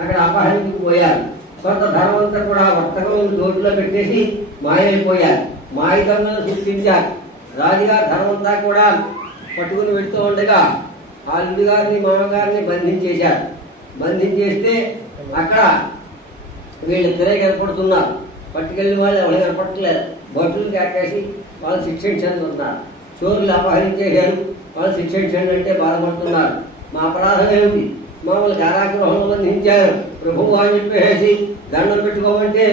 అక్కడ అపహరించుకు పోయారు. కొంత ధనవంతా కూడా వర్తకం చోటులో పెట్టేసి మాయైపోయారు. మాయ దొంగలు సృష్టించారు. రాజుగారు ధనవంతా కూడా పట్టుకుని వెళ్తూ ఉండగా ఆ అల్లుడి గారిని మామగారిని బంధించేశారు. బంధించేస్తే అక్కడ వీళ్ళిద్దరే కనపడుతున్నారు. పట్టుకెళ్ళిన వాళ్ళు ఎవరు కనపడట్లేదు. భటులు కాకేసి వాళ్ళు శిక్షించండి ఉన్నారు. చోరులు అపహరించేశారు, వాళ్ళు శిక్షించండి అంటే బాధపడుతున్నారు. మా అపరాధం ఏమిటి? మామూలు కారాగృహంలో బంధించారు ప్రభువు అని చెప్పేసి దండం పెట్టుకోమంటే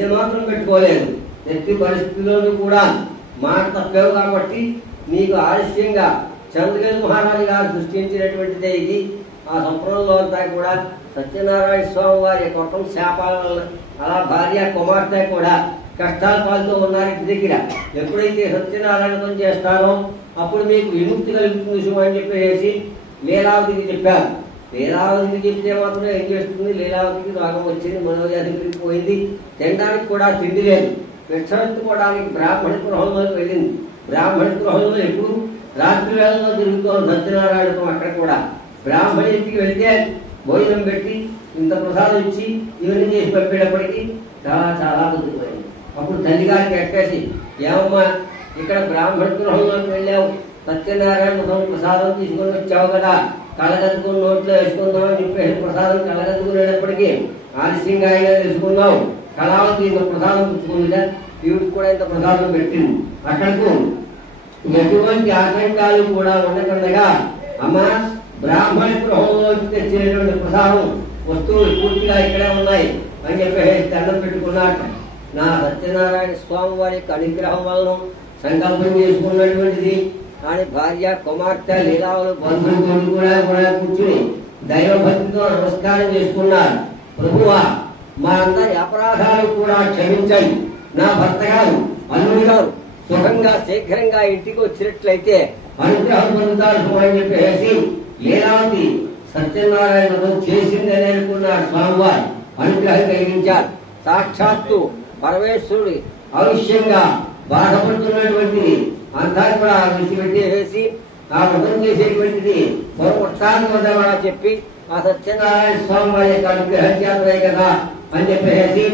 ఏమాత్రం పెట్టుకోలేదు. ఎట్టి పరిస్థితుల్లోనూ కూడా మాట తప్పేవు కాబట్టి నీకు ఆలస్యంగా చంద్రకేతు మహారాజు గారు సృష్టించినటువంటిదే ఇది. ఆ సంప్రదంలో అంతా కూడా సత్యనారాయణ స్వామి వారి కొట్టం శాపాల వల్ల అలా భార్య కుమార్తె కూడా కష్టాల పాలతో ఉన్నారు ఇంటి దగ్గర. ఎప్పుడైతే సత్యనారాయణం చేస్తారో అప్పుడు మీకు విముక్తి కలుగుతుంది అని చెప్పేసి లీలావతికి చెప్పారు. లీలావతికి చెప్తే మాత్రం ఏం చేస్తుంది? లీలావతికి రోగం వచ్చింది, మనోవ్యాధికి పోయింది, తినడానికి కూడా తిండి లేదు. విక్షరించుకోవడానికి బ్రాహ్మణ గృహంలోకి వెళ్ళింది. బ్రాహ్మణ గృహంలో ఎప్పుడు రాత్రి వేళలో తిరుగుతాం సత్యనారాయణతో. అక్కడ కూడా బ్రాహ్మణ ఇంటికి వెళ్తే భోజనం పెట్టి ఇంత ప్రసాదం ఇచ్చి ఇవన్నీ చేసి పంపేటప్పటికీ చాలా చాలా బుద్ధిపోయింది. అప్పుడు తల్లిగారికి ఎక్కేసి, ఏమమ్మా ఇక్కడ బ్రాహ్మణ గృహంలోకి వెళ్ళావు, సత్యనారాయణ ప్రసాదం తీసుకొని వచ్చావు కదా, కళ్ళగద్దుకుని నోట్లో వేసుకుందామని చెప్పేసి ప్రసాదం కళ్ళగద్దుకునేటప్పటికీ ఆలస్యంగా అయినా తెలుసుకున్నావు. కళావతి ఇంత ప్రసాదం పుచ్చుకుందిగా, ఈవిడికి కూడా ఇంత ప్రసాదం పెట్టింది. అక్కడకు ఎటువంటి ఆటంకాలు కూడా ఉండకుండా అమ్మా బ్రాహ్మణ గృహంలో తెచ్చినటువంటి ప్రసాదం వస్తువులు పూర్తిగా ఇక్కడే ఉన్నాయి అని చెప్పేసి దండం పెట్టుకున్నాక నా సత్యనారాయణ స్వామి వారి యొక్క అనుగ్రహం వలన సంకల్పం చేసుకున్నటువంటిది. కానీ భార్య కుమార్తె లీలావులు బంధువులు కూడా కూర్చుని దైవభక్తితో నమస్కారం చేసుకున్నారు. ప్రభువా మా అందరి అపరాధాలు కూడా క్షమించండి. నా భర్త గారు అల్లుడి గారు సుఖంగా శీఘ్రంగా ఇంటికి వచ్చినట్లయితే అనుగ్రహం పొందుతారు అని చెప్పేసి లీలావతి సత్యనారాయణ చేసిందని అనుకున్నారు. స్వామివారు అనుగ్రహం కలిగించారు. సాక్షాత్తు పరమేశ్వరుడి అవశ్యంగా బాధపడుతున్నటువంటిది అంతా కూడా విడిచిపెట్టేసి ఆ వ్రతం చేసేటువంటిది పొరపక్షాన్ని వద్దామని చెప్పి ఆ సత్యనారాయణ స్వామి వారి యొక్క అనుగ్రహం చేతనే కదా అని చెప్పేసి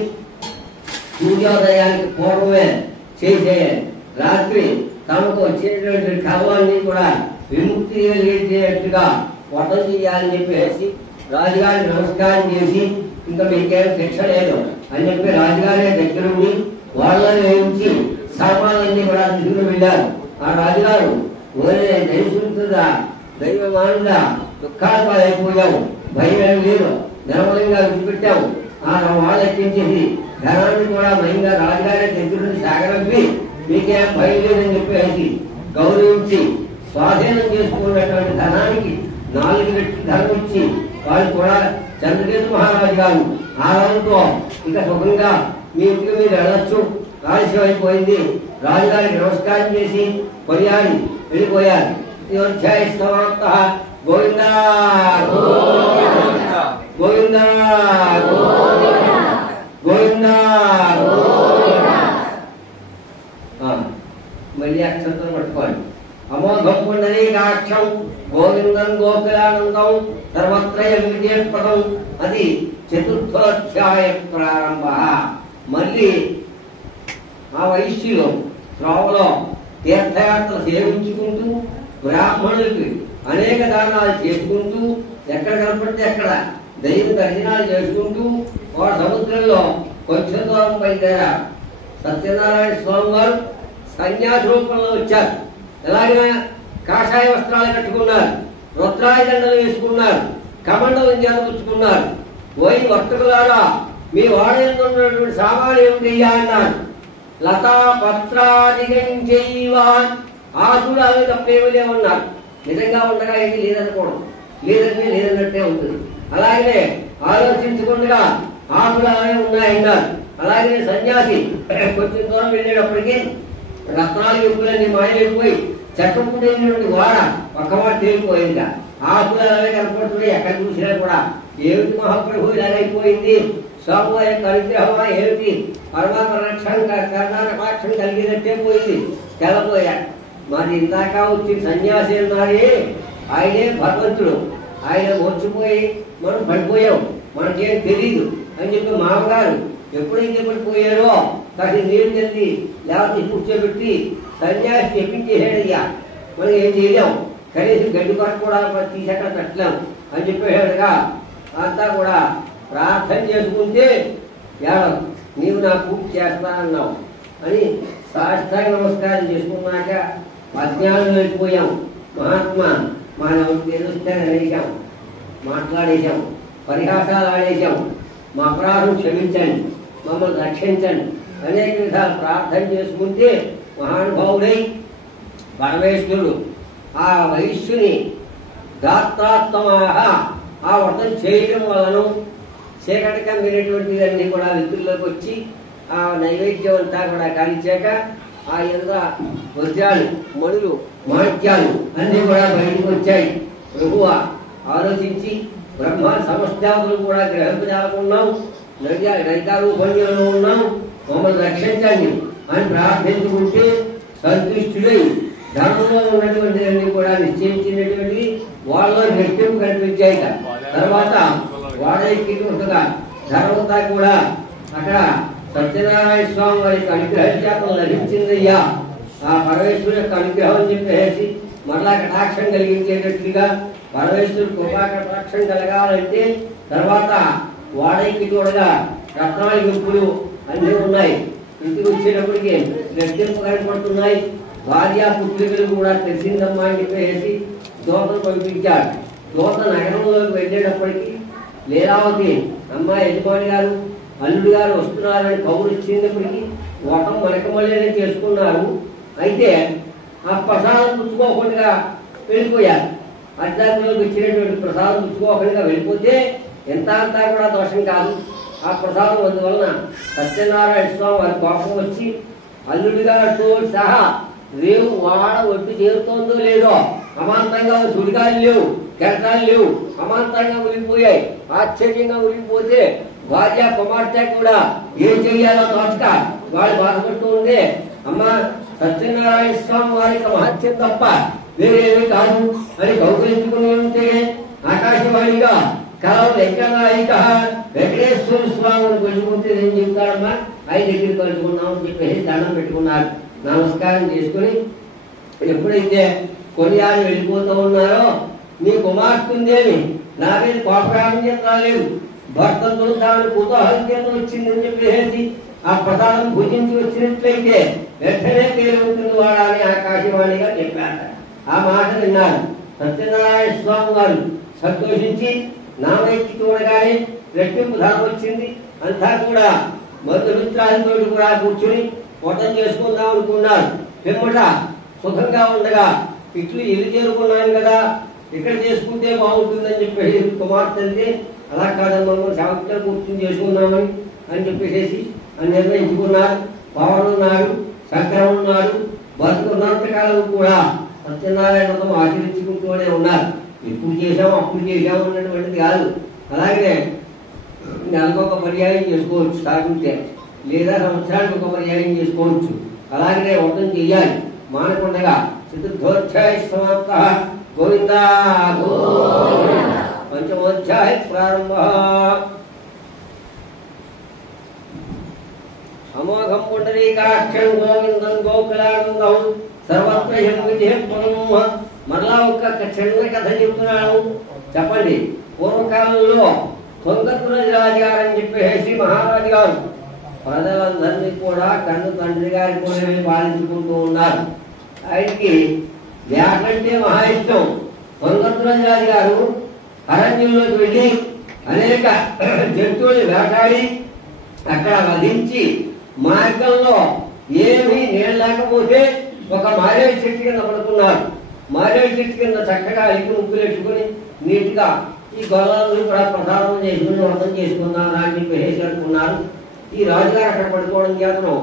సూర్యోదయానికి పూర్వమే చేసే రాత్రి తమకు వచ్చేటువంటి కర్మాన్ని కూడా విముక్తి కలిగేట్టుగా వ్రతం చేయాలని చెప్పేసి రాజుగారికి నమస్కారం చేసి ఇంకా మీకేం శిక్ష లేదు అని చెప్పి రాజుగారి దగ్గర ఉండి వాళ్ళని వేయించి సామాన్లన్నీ కూడా తీసుకుని వెళ్ళారు. ఆ రాజుగారు ఓరే దైవసుందా దైవమానుడా దుఃఖాలు పాలైపోయావు, భయం లేదు, నిర్మలంగా విడిచిపెట్టావు. ఆ వాళ్ళు ఎక్కించేసి ధనాన్ని కూడా భయంగా రాజుగారి దగ్గర నుండి సాగరంపి మీకేం భయం లేదని చెప్పేసి గౌరవించి స్వాధీనం చేసుకున్నటువంటి ధనానికి 4 రెట్లు ధనం ఇచ్చి వాళ్ళు కూడా చంద్రకేతు మహారాజు గారు ఆనందంతో ఇక సుఖంగా మీ ఇంటికి మీరు వెళ్ళొచ్చు, ఆలస్యం అయిపోయింది, రాజుగారికి నమస్కారం చేసి కొనియాడి వెళ్ళిపోయారు. అధ్యాయ సమాప్త. గోవిందా. గోకులానందం సర్వత్రయం విజయప్రదం. అది చతుర్థోధ్యాయ ప్రారంభ. మళ్ళీ ఆ వైశ్యులు త్రోవలో తీర్థయాత్రలు సేవించుకుంటూ బ్రాహ్మణులకి అనేక దానాలు చేసుకుంటూ ఎక్కడ కనపడితే అక్కడ దైవ దర్శనాలు చేసుకుంటూ వాడు సముద్రంలో కొంచెం దూరం బయలుదేరారు. సత్యనారాయణ స్వామి వారు సన్యాసి రూపంలో వచ్చారు. ఎలాగైనా కాషాయ వస్త్రాలు కట్టుకున్నారు, రుద్రాయ దండలు వేసుకున్నారు, కమండలం చేతపుచ్చుకున్నారు. పోయి వర్తకులారా మీ వాడేందున్నటువంటి సామాన్యం ఏమిటయ్యా అన్నారు. లతా పత్రాదిగంజైవాన్ ఆసులు అవి తప్పేమిలే ఉన్నారు. నిజంగా ఉండగా ఏది లేదనుకోవడం, లేదంటే లేదన్నట్టే ఉంటుంది. అలాగే ఆలోచించకుండా ఆకులు అవే ఉన్నాయన్నారు. అలాగే సన్యాసి కొంచెం దూరం వెళ్ళేటప్పటికీ రత్నాలు ఎప్పులన్నీ మాయమైపోయి చట్టపుట్టేటువంటి వాడ ఒక్కమాట తేలిపోయిందా. ఆకులు అలాగే కనపడుతున్నాయి. ఎక్కడ చూసినా కూడా ఏమిటి మహాప్రభు ఇలాగైపోయింది, స్వామి యొక్క అనుగ్రహమా ఏమిటి, పరమాత్మ రక్షణ కర్ణాటకాక్షం కలిగినట్టే పోయింది, తెల్లపోయాడు. మరి ఇందాక వచ్చి సన్యాసి అన్నారే ఆయనే భగవంతుడు. ఆయన వచ్చిపోయి మనం పడిపోయాం, మనకేం తెలీదు అని చెప్పి మామగారు ఎప్పుడైతే పడిపోయారో కాసి నీళ్ళు తెల్లి లేకపోతే కూర్చోబెట్టి సన్యాసి చెప్పించేసాడయ్యా. మనం ఏం చేయలేం, కనీసం గడ్డి పట్టు కూడా తీసాక పెట్టలేం అని చెప్పేసాడుగా. అంతా కూడా ప్రార్థన చేసుకుంటే ఏడవ నీవు నా పూజ చేస్తానన్నావు అని సాష్టాంగ నమస్కారం చేసుకున్నాక అజ్ఞానం వెళ్ళిపోయాం. మహాత్మా మనం తెలుస్తే అనేసాం, మాట్లాడేశాం, పరిహాసాలు ఆడేశాం, మా అపరాధం క్షమించండి, మమ్మల్ని రక్షించండి అనేక విధాలు ప్రార్థన చేసుకుంటే మహానుభావుడై పరమేశ్వరుడు ఆ వైశ్యుని దాత్రాత్మః ఆ వ్రతం చేయడం వలన చీకటి కమ్మినటువంటివన్నీ కూడా విధుల్లోకి వచ్చి ఆ నైవేద్యం అంతా కూడా కాల్చాక ఆ యంత్ర వజ్రాలు మణులు మాణిక్యాలు అన్ని కూడా బయటకు వచ్చాయి. ప్రభువ ఆలోచించి బ్రహ్మ సమస్తాదులు కూడా గ్రహింపజాలకున్నాం, నైకారూపంలో ఉన్నాం, మమ్మల్ని రక్షించండి అని ప్రార్థించుకుంటే సంతుష్టుడై ధర్మంలో ఉన్నటువంటి అన్ని కూడా నిశ్చయించినటువంటి వాళ్ళలో రెట్టింపు కనిపించాయి. తర్వాత వాడైకిగా ధర్మంతా కూడా అక్కడ సత్యనారాయణ స్వామి వారికి అనుగ్రహం చేత లభించిందయ్యా. ఆ పరమేశ్వరు యొక్క అనుగ్రహం అని చెప్పేసి మరలా కటాక్షం కలిగించేటట్లుగా పరమేశ్వరుడు కృపా కటాక్షం కలగాలంటే తర్వాత వాడైకి తోడుగా రత్నాలు గుంపులు అన్నీ ఉన్నాయి. ఇంటికి వచ్చేటప్పటికి రెట్టింపు కనపడుతున్నాయి. భార్య పుత్రికలు కూడా తెలిసిందమ్మా అని చెప్పేసి దూతను పంపించాడు. దూత నగరంలోకి వెళ్ళేటప్పటికి లీలావతి అమ్మా యజమాని గారు అల్లుడు గారు వస్తున్నారని కబురు ఇచ్చినప్పటికీ ఓటం మనకమళ్ళనే చేసుకున్నారు. అయితే ఆ ప్రసాదం పుచ్చుకోకుండా వెళ్ళిపోయారు. అర్ధాకులోకి వచ్చినటువంటి ప్రసాదం పుచ్చుకోకుండా వెళ్ళిపోతే ఎంత అంతా కూడా దోషం కాదు. ఆ ప్రసాదం అందువలన సత్యనారాయణ స్వామి వారి కోపం వచ్చి అల్లుడి గారితో సహా రేవు వాడ ఒడ్డు చేరుతోందో లేదో అమాంతంగా సుడిగాలు లేవు, కెరటాలు లేవు, అమాంతంగా ఉలిగిపోయాయి. ఆశ్చర్యంగా ఉలిగిపోతే భార్య కుమార్తె కూడా ఏం చెయ్యాలో తోచక వాళ్ళు బాధపడుతూ ఉంటే అమ్మ సత్యనారాయణ స్వామి వారికి మహత్యం తప్ప వేరేమీ కాదు అని కౌగులించుకుని ఉంటే ఆకాశవాణిగా కలవ వెంకనాయిక వెంకటేశ్వర స్వామిని కొలుచుకుంటే నేను చెప్తాడమ్మా ఆయన దగ్గర కలుసుకున్నామని చెప్పేసి దండం పెట్టుకున్నారు. నమస్కారం చేసుకుని ఎప్పుడైతే కొనియాలు వెళ్ళిపోతూ ఉన్నారో నీ కుమార్తెందేమి నా మీద కోపరాగం చేత రాలేదు, భర్తతో తాను కుతూహలం చేత వచ్చిందని చెప్పేసి ఆ ప్రసాదం భుజించి వచ్చినట్లయితే వెంటనే పేరు ఉంటుంది వాడా అని ఆకాశవాణిగా చెప్పారు. ఆ మాట విన్నారు సత్యనారాయణ స్వామి వారు సంతోషించి నా వైపు చూడగానే రెట్టింపు ధనం వచ్చింది. అంతా కూడా మధుమిత్రాలతో కూడా కూర్చుని వంటం చేసుకుందాం అనుకున్నారు. పిమ్మట సుఖంగా ఉండగా ఇట్లు ఇల్లు చేరుకున్నాను కదా ఇక్కడ చేసుకుంటే బాగుంటుందని చెప్పేసి కుమార్తె అలా కాదమ్మా శాంతిగా కూర్చుని చేసుకున్నామని అని చెప్పేసి అని నిర్ణయించుకున్నారు. పవన్ ఉన్నాడు, శంకరం ఉన్నాడు, బతుకున్నంత కాలం కూడా సత్యనారాయణ వ్రతం ఆచరించుకుంటూనే ఉన్నారు. ఎప్పుడు చేశాము అప్పుడు చేశాము అన్నటువంటిది కాదు. అలాగే నెలకొక పర్యాయం చేసుకోవచ్చు సాగుంటే, లేదా సంవత్సరానికి ఒక పర్యాయం చేసుకోవచ్చు. అలాగే వ్రతం చెయ్యాలి మానకుండగా. చతుర్థోధ్యాయ సమాప్త గోవింద పంచమోధ్యాయ ప్రారంభ. అమోఘం పుండరీకాక్షం గోవిందం గోకులానందం సర్వత్ర విజయం. మరలా ఒక చిన్న కథ చెప్తున్నాను, చెప్పండి. పూర్వకాలంలో తుంగతురజ రాజుగారని చెప్పేసి మహారాజు గారు ప్రజలందరినీ కూడా కన్ను తండ్రి గారి కూడా పాలించుకుంటూ ఉన్నారు. ఆయనకి వేటంటే మహా ఇష్టం. తుంగతురజ రాజు గారు అరణ్యంలోకి వెళ్ళి అనేక జంతువులు వేటాడి అక్కడ వధించి మార్గంలో ఏమీ నీళ్ళు లేకపోతే ఒక మారేడు చెట్టు కింద పడుకున్నారు. మారేడు చెట్టు కింద చక్కగా అలికి ముగ్గులు పెట్టుకుని నీట్గా ఈ గొల్లలు కూడా ప్రసాదం చేసుకుని వ్రతం చేసుకుందాం అని చెప్పి అనుకున్నారు. ఈ రాజుగారు అక్కడ పడుకోవడం చేతను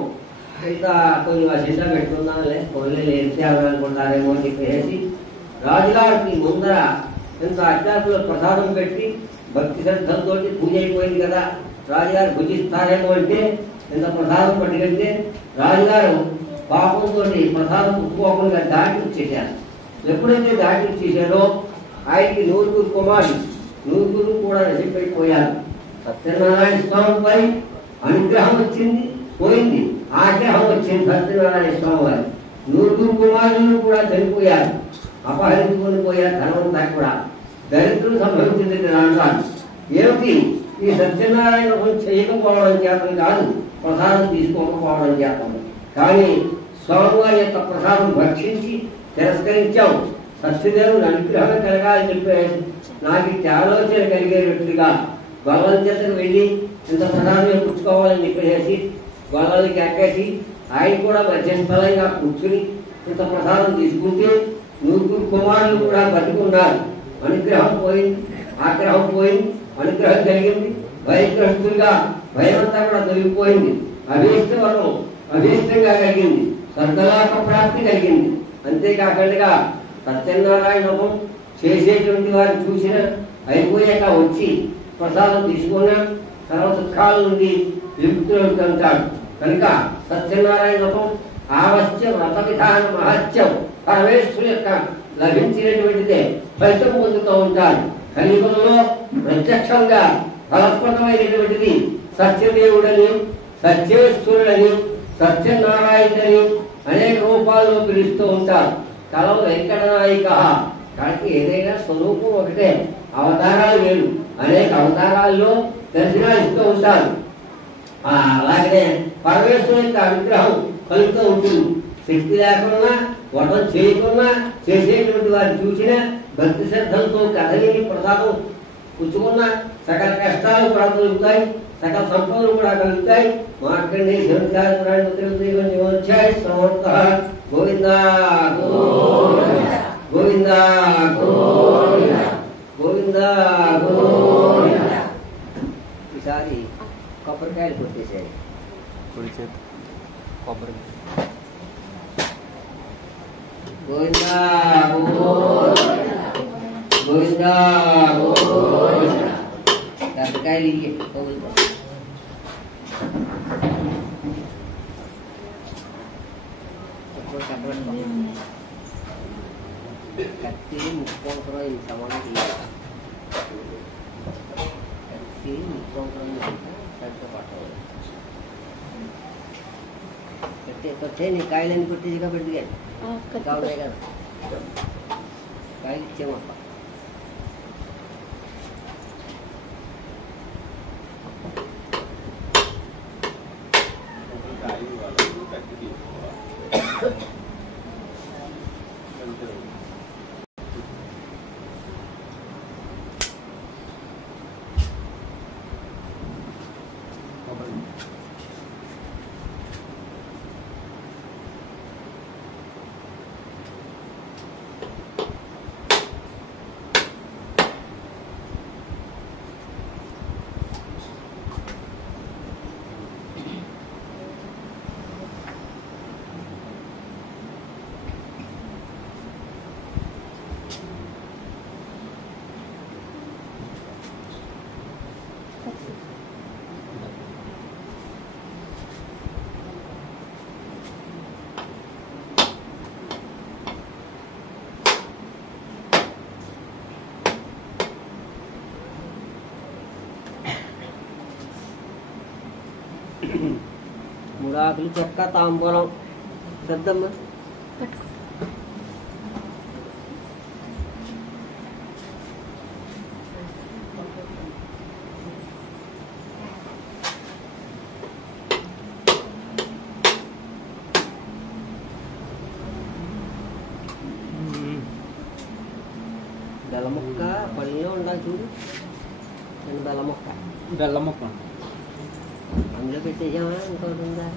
ఇంత కొన్ని వశంగా పెట్టుకుందాంలే, కొన్ని లేచి అనుకుంటారేమో అని చెప్పేసి రాజుగారికి ముందర ఇంత అత్యాసులో ప్రసాదం పెట్టి భక్తి శ్రద్ధలతో పూజ అయిపోయింది కదా, రాజుగారు భుజిస్తారేమో అంటే ఇంత ప్రసాదం పట్టుకెళ్తే రాజుగారు పాపంతో ప్రసాదం పుచ్చుకోకుండా దాటి వచ్చేసారు. ఎప్పుడైతే దాటి వచ్చేసాడో ఆయనకి 9 కుమారులు, 9 కూడా నశింపైపోయారు. సత్యనారాయణ స్వామిపై అనుగ్రహం వచ్చింది, పోయింది. ఆగ్రహం వచ్చింది సత్యనారాయణ స్వామి వారి. 9 కుమారులు కూడా చనిపోయారు, అపహరించుకొని పోయారు. ధనవంతా కూడా దరిద్రులు సంభవించింది రాను. ఏమిటి ఈ సత్యనారాయణ చేయకపోవడం చేతం కాదు, ప్రసాదం తీసుకోకపోవడం చేతం. కానీ స్వామివారి యొక్క ప్రసాదం భక్షించి తిరస్కరించాం. సత్యదేవుడు అనుగ్రహం కలగాలని చెప్పేసి నాకు ఆలోచన కలిగేటట్టుగా గొల్లల చేతకు వెళ్ళి ఇంత ప్రసాదం పుచ్చుకోవాలని చెప్పేసి గొల్లలకి ఎక్కేసి ఆయన కూడా మధ్యస్థలంగా కూర్చుని ఇంత ప్రసాదం తీసుకుంటే 9 కుమారులు కూడా బతికున్నారు. అనుగ్రహం పోయింది, ఆగ్రహం పోయింది, అనుగ్రహం కలిగింది. భయగ్రస్తులుగా భయమంతా కూడా తొలగిపోయింది. అభీష్ట వరం అభీష్టంగా కలిగింది, స్వర్గలాభ ప్రాప్తి కలిగింది. అంతేకాకుండా సత్యనారాయణ హోమం చేసేటువంటి వారిని చూసిన అయిపోయాక వచ్చి ప్రసాదం తీసుకున్న సర్వ దుఃఖాల నుండి విముక్తులవుతుంటాడు. కనుక సత్యనారాయణ హోమం ఆవశ్య వ్రత విధాన మహత్యం పరమేశ్వరు యొక్క లభించినటువంటిదే ఫలితం పొందుతూ ఉంటాడు. కలియుగంలో ప్రత్యక్షంగా ఫలప్రదమైనటువంటిది సత్యదేవుడని, సత్యేశ్వరుడని, సత్యనారాయణుడని అనేక రూపాల్లో పిలుస్తూ ఉంటారు. కలం వెంకటనాయిక. కాబట్టి ఏదైనా స్వరూపం ఒకటే, అవతారాలు వేరు. అనేక అవతారాల్లో దర్శనాలు ఇస్తూ ఉంటారు. అలాగనే పరమేశ్వరు యొక్క అనుగ్రహం కలుగుతూ ఉంటుంది. శక్తి లేకున్నా వ్రతం చేయకున్నా చేసేటువంటి వారిని చూసిన భక్తి శ్రద్ధలతో కథలిని ప్రసాదం పుచ్చుకున్న సకల కష్టాలు కూడా కలుగుతాయి, సకల సంపదలు కూడా కలుగుతాయి. మార్కండే సమర్థ గోవింద గోవింద గోవింద గోవింద. ఈసారి కొబ్బరికాయలు కొట్టేసాయి. కుడి చేతి కొబ్బరి. గోవింద గోవింద గోవింద. కొబ్బరికాయలు ఇవి కత్తి ముక్కోకరం ఇది సమానం తీయాలి. కత్తి ముక్కోకరం సరిగ్గా పట్టవాలి. కొట్టే నీ కాయలన్నీ కొట్టేది కాబట్టి కావున్నాయి కదా, కాయలు ఇచ్చేమప్ప. ముడాకులు చెక్క తాంబూలం శ్రద్ధమ్మ బెల్ల ముక్క పళ్ళలో ఉండాలి చూడు నేను బెల్ల ముక్క అందులో పెట్టేసామా ఇంకోటి ఉందా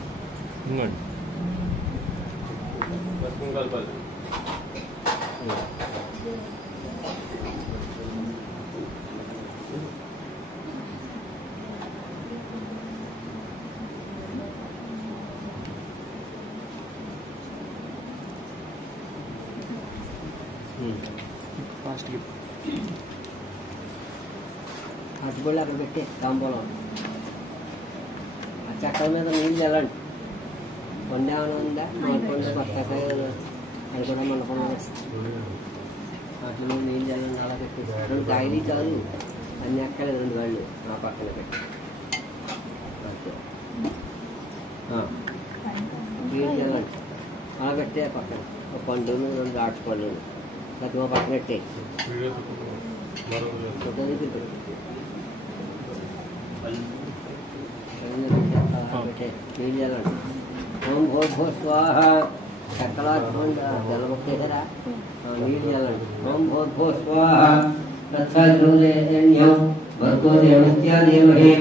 అటుబడి అక్కడ పెట్టి తాంబూలం ఆ చెక్కల మీద నీళ్ళు చల్లండి కొండ ఏమైనా ఉందా మనకొండ కొత్తకాయ అది కూడా మనకొండ వాటిలో నీళ్ళు చల్లండి అలా పెట్టి 2 కాయలు చాలు అన్నీ అక్కలేదు 2 వాళ్ళు ఆ పక్కన పెట్టి నీళ్ళు చల్లండి అలా పెట్టే పక్కన ఒక పండును 2 ఆటు పళ్ళు ప్రతిమ పక్కన పెట్టే ఓం భో భో స్వాహ చక్కలాకుండా జలముక్తేరా నీళ్ళు చల్లండి ఓం భో భో స్వాహ తత్సద్రులేన్యం భర్గో దేవస్య దేవహే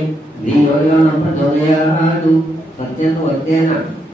ధియో యో న ప్రచోదయాత్ సత్యతో వర్తేన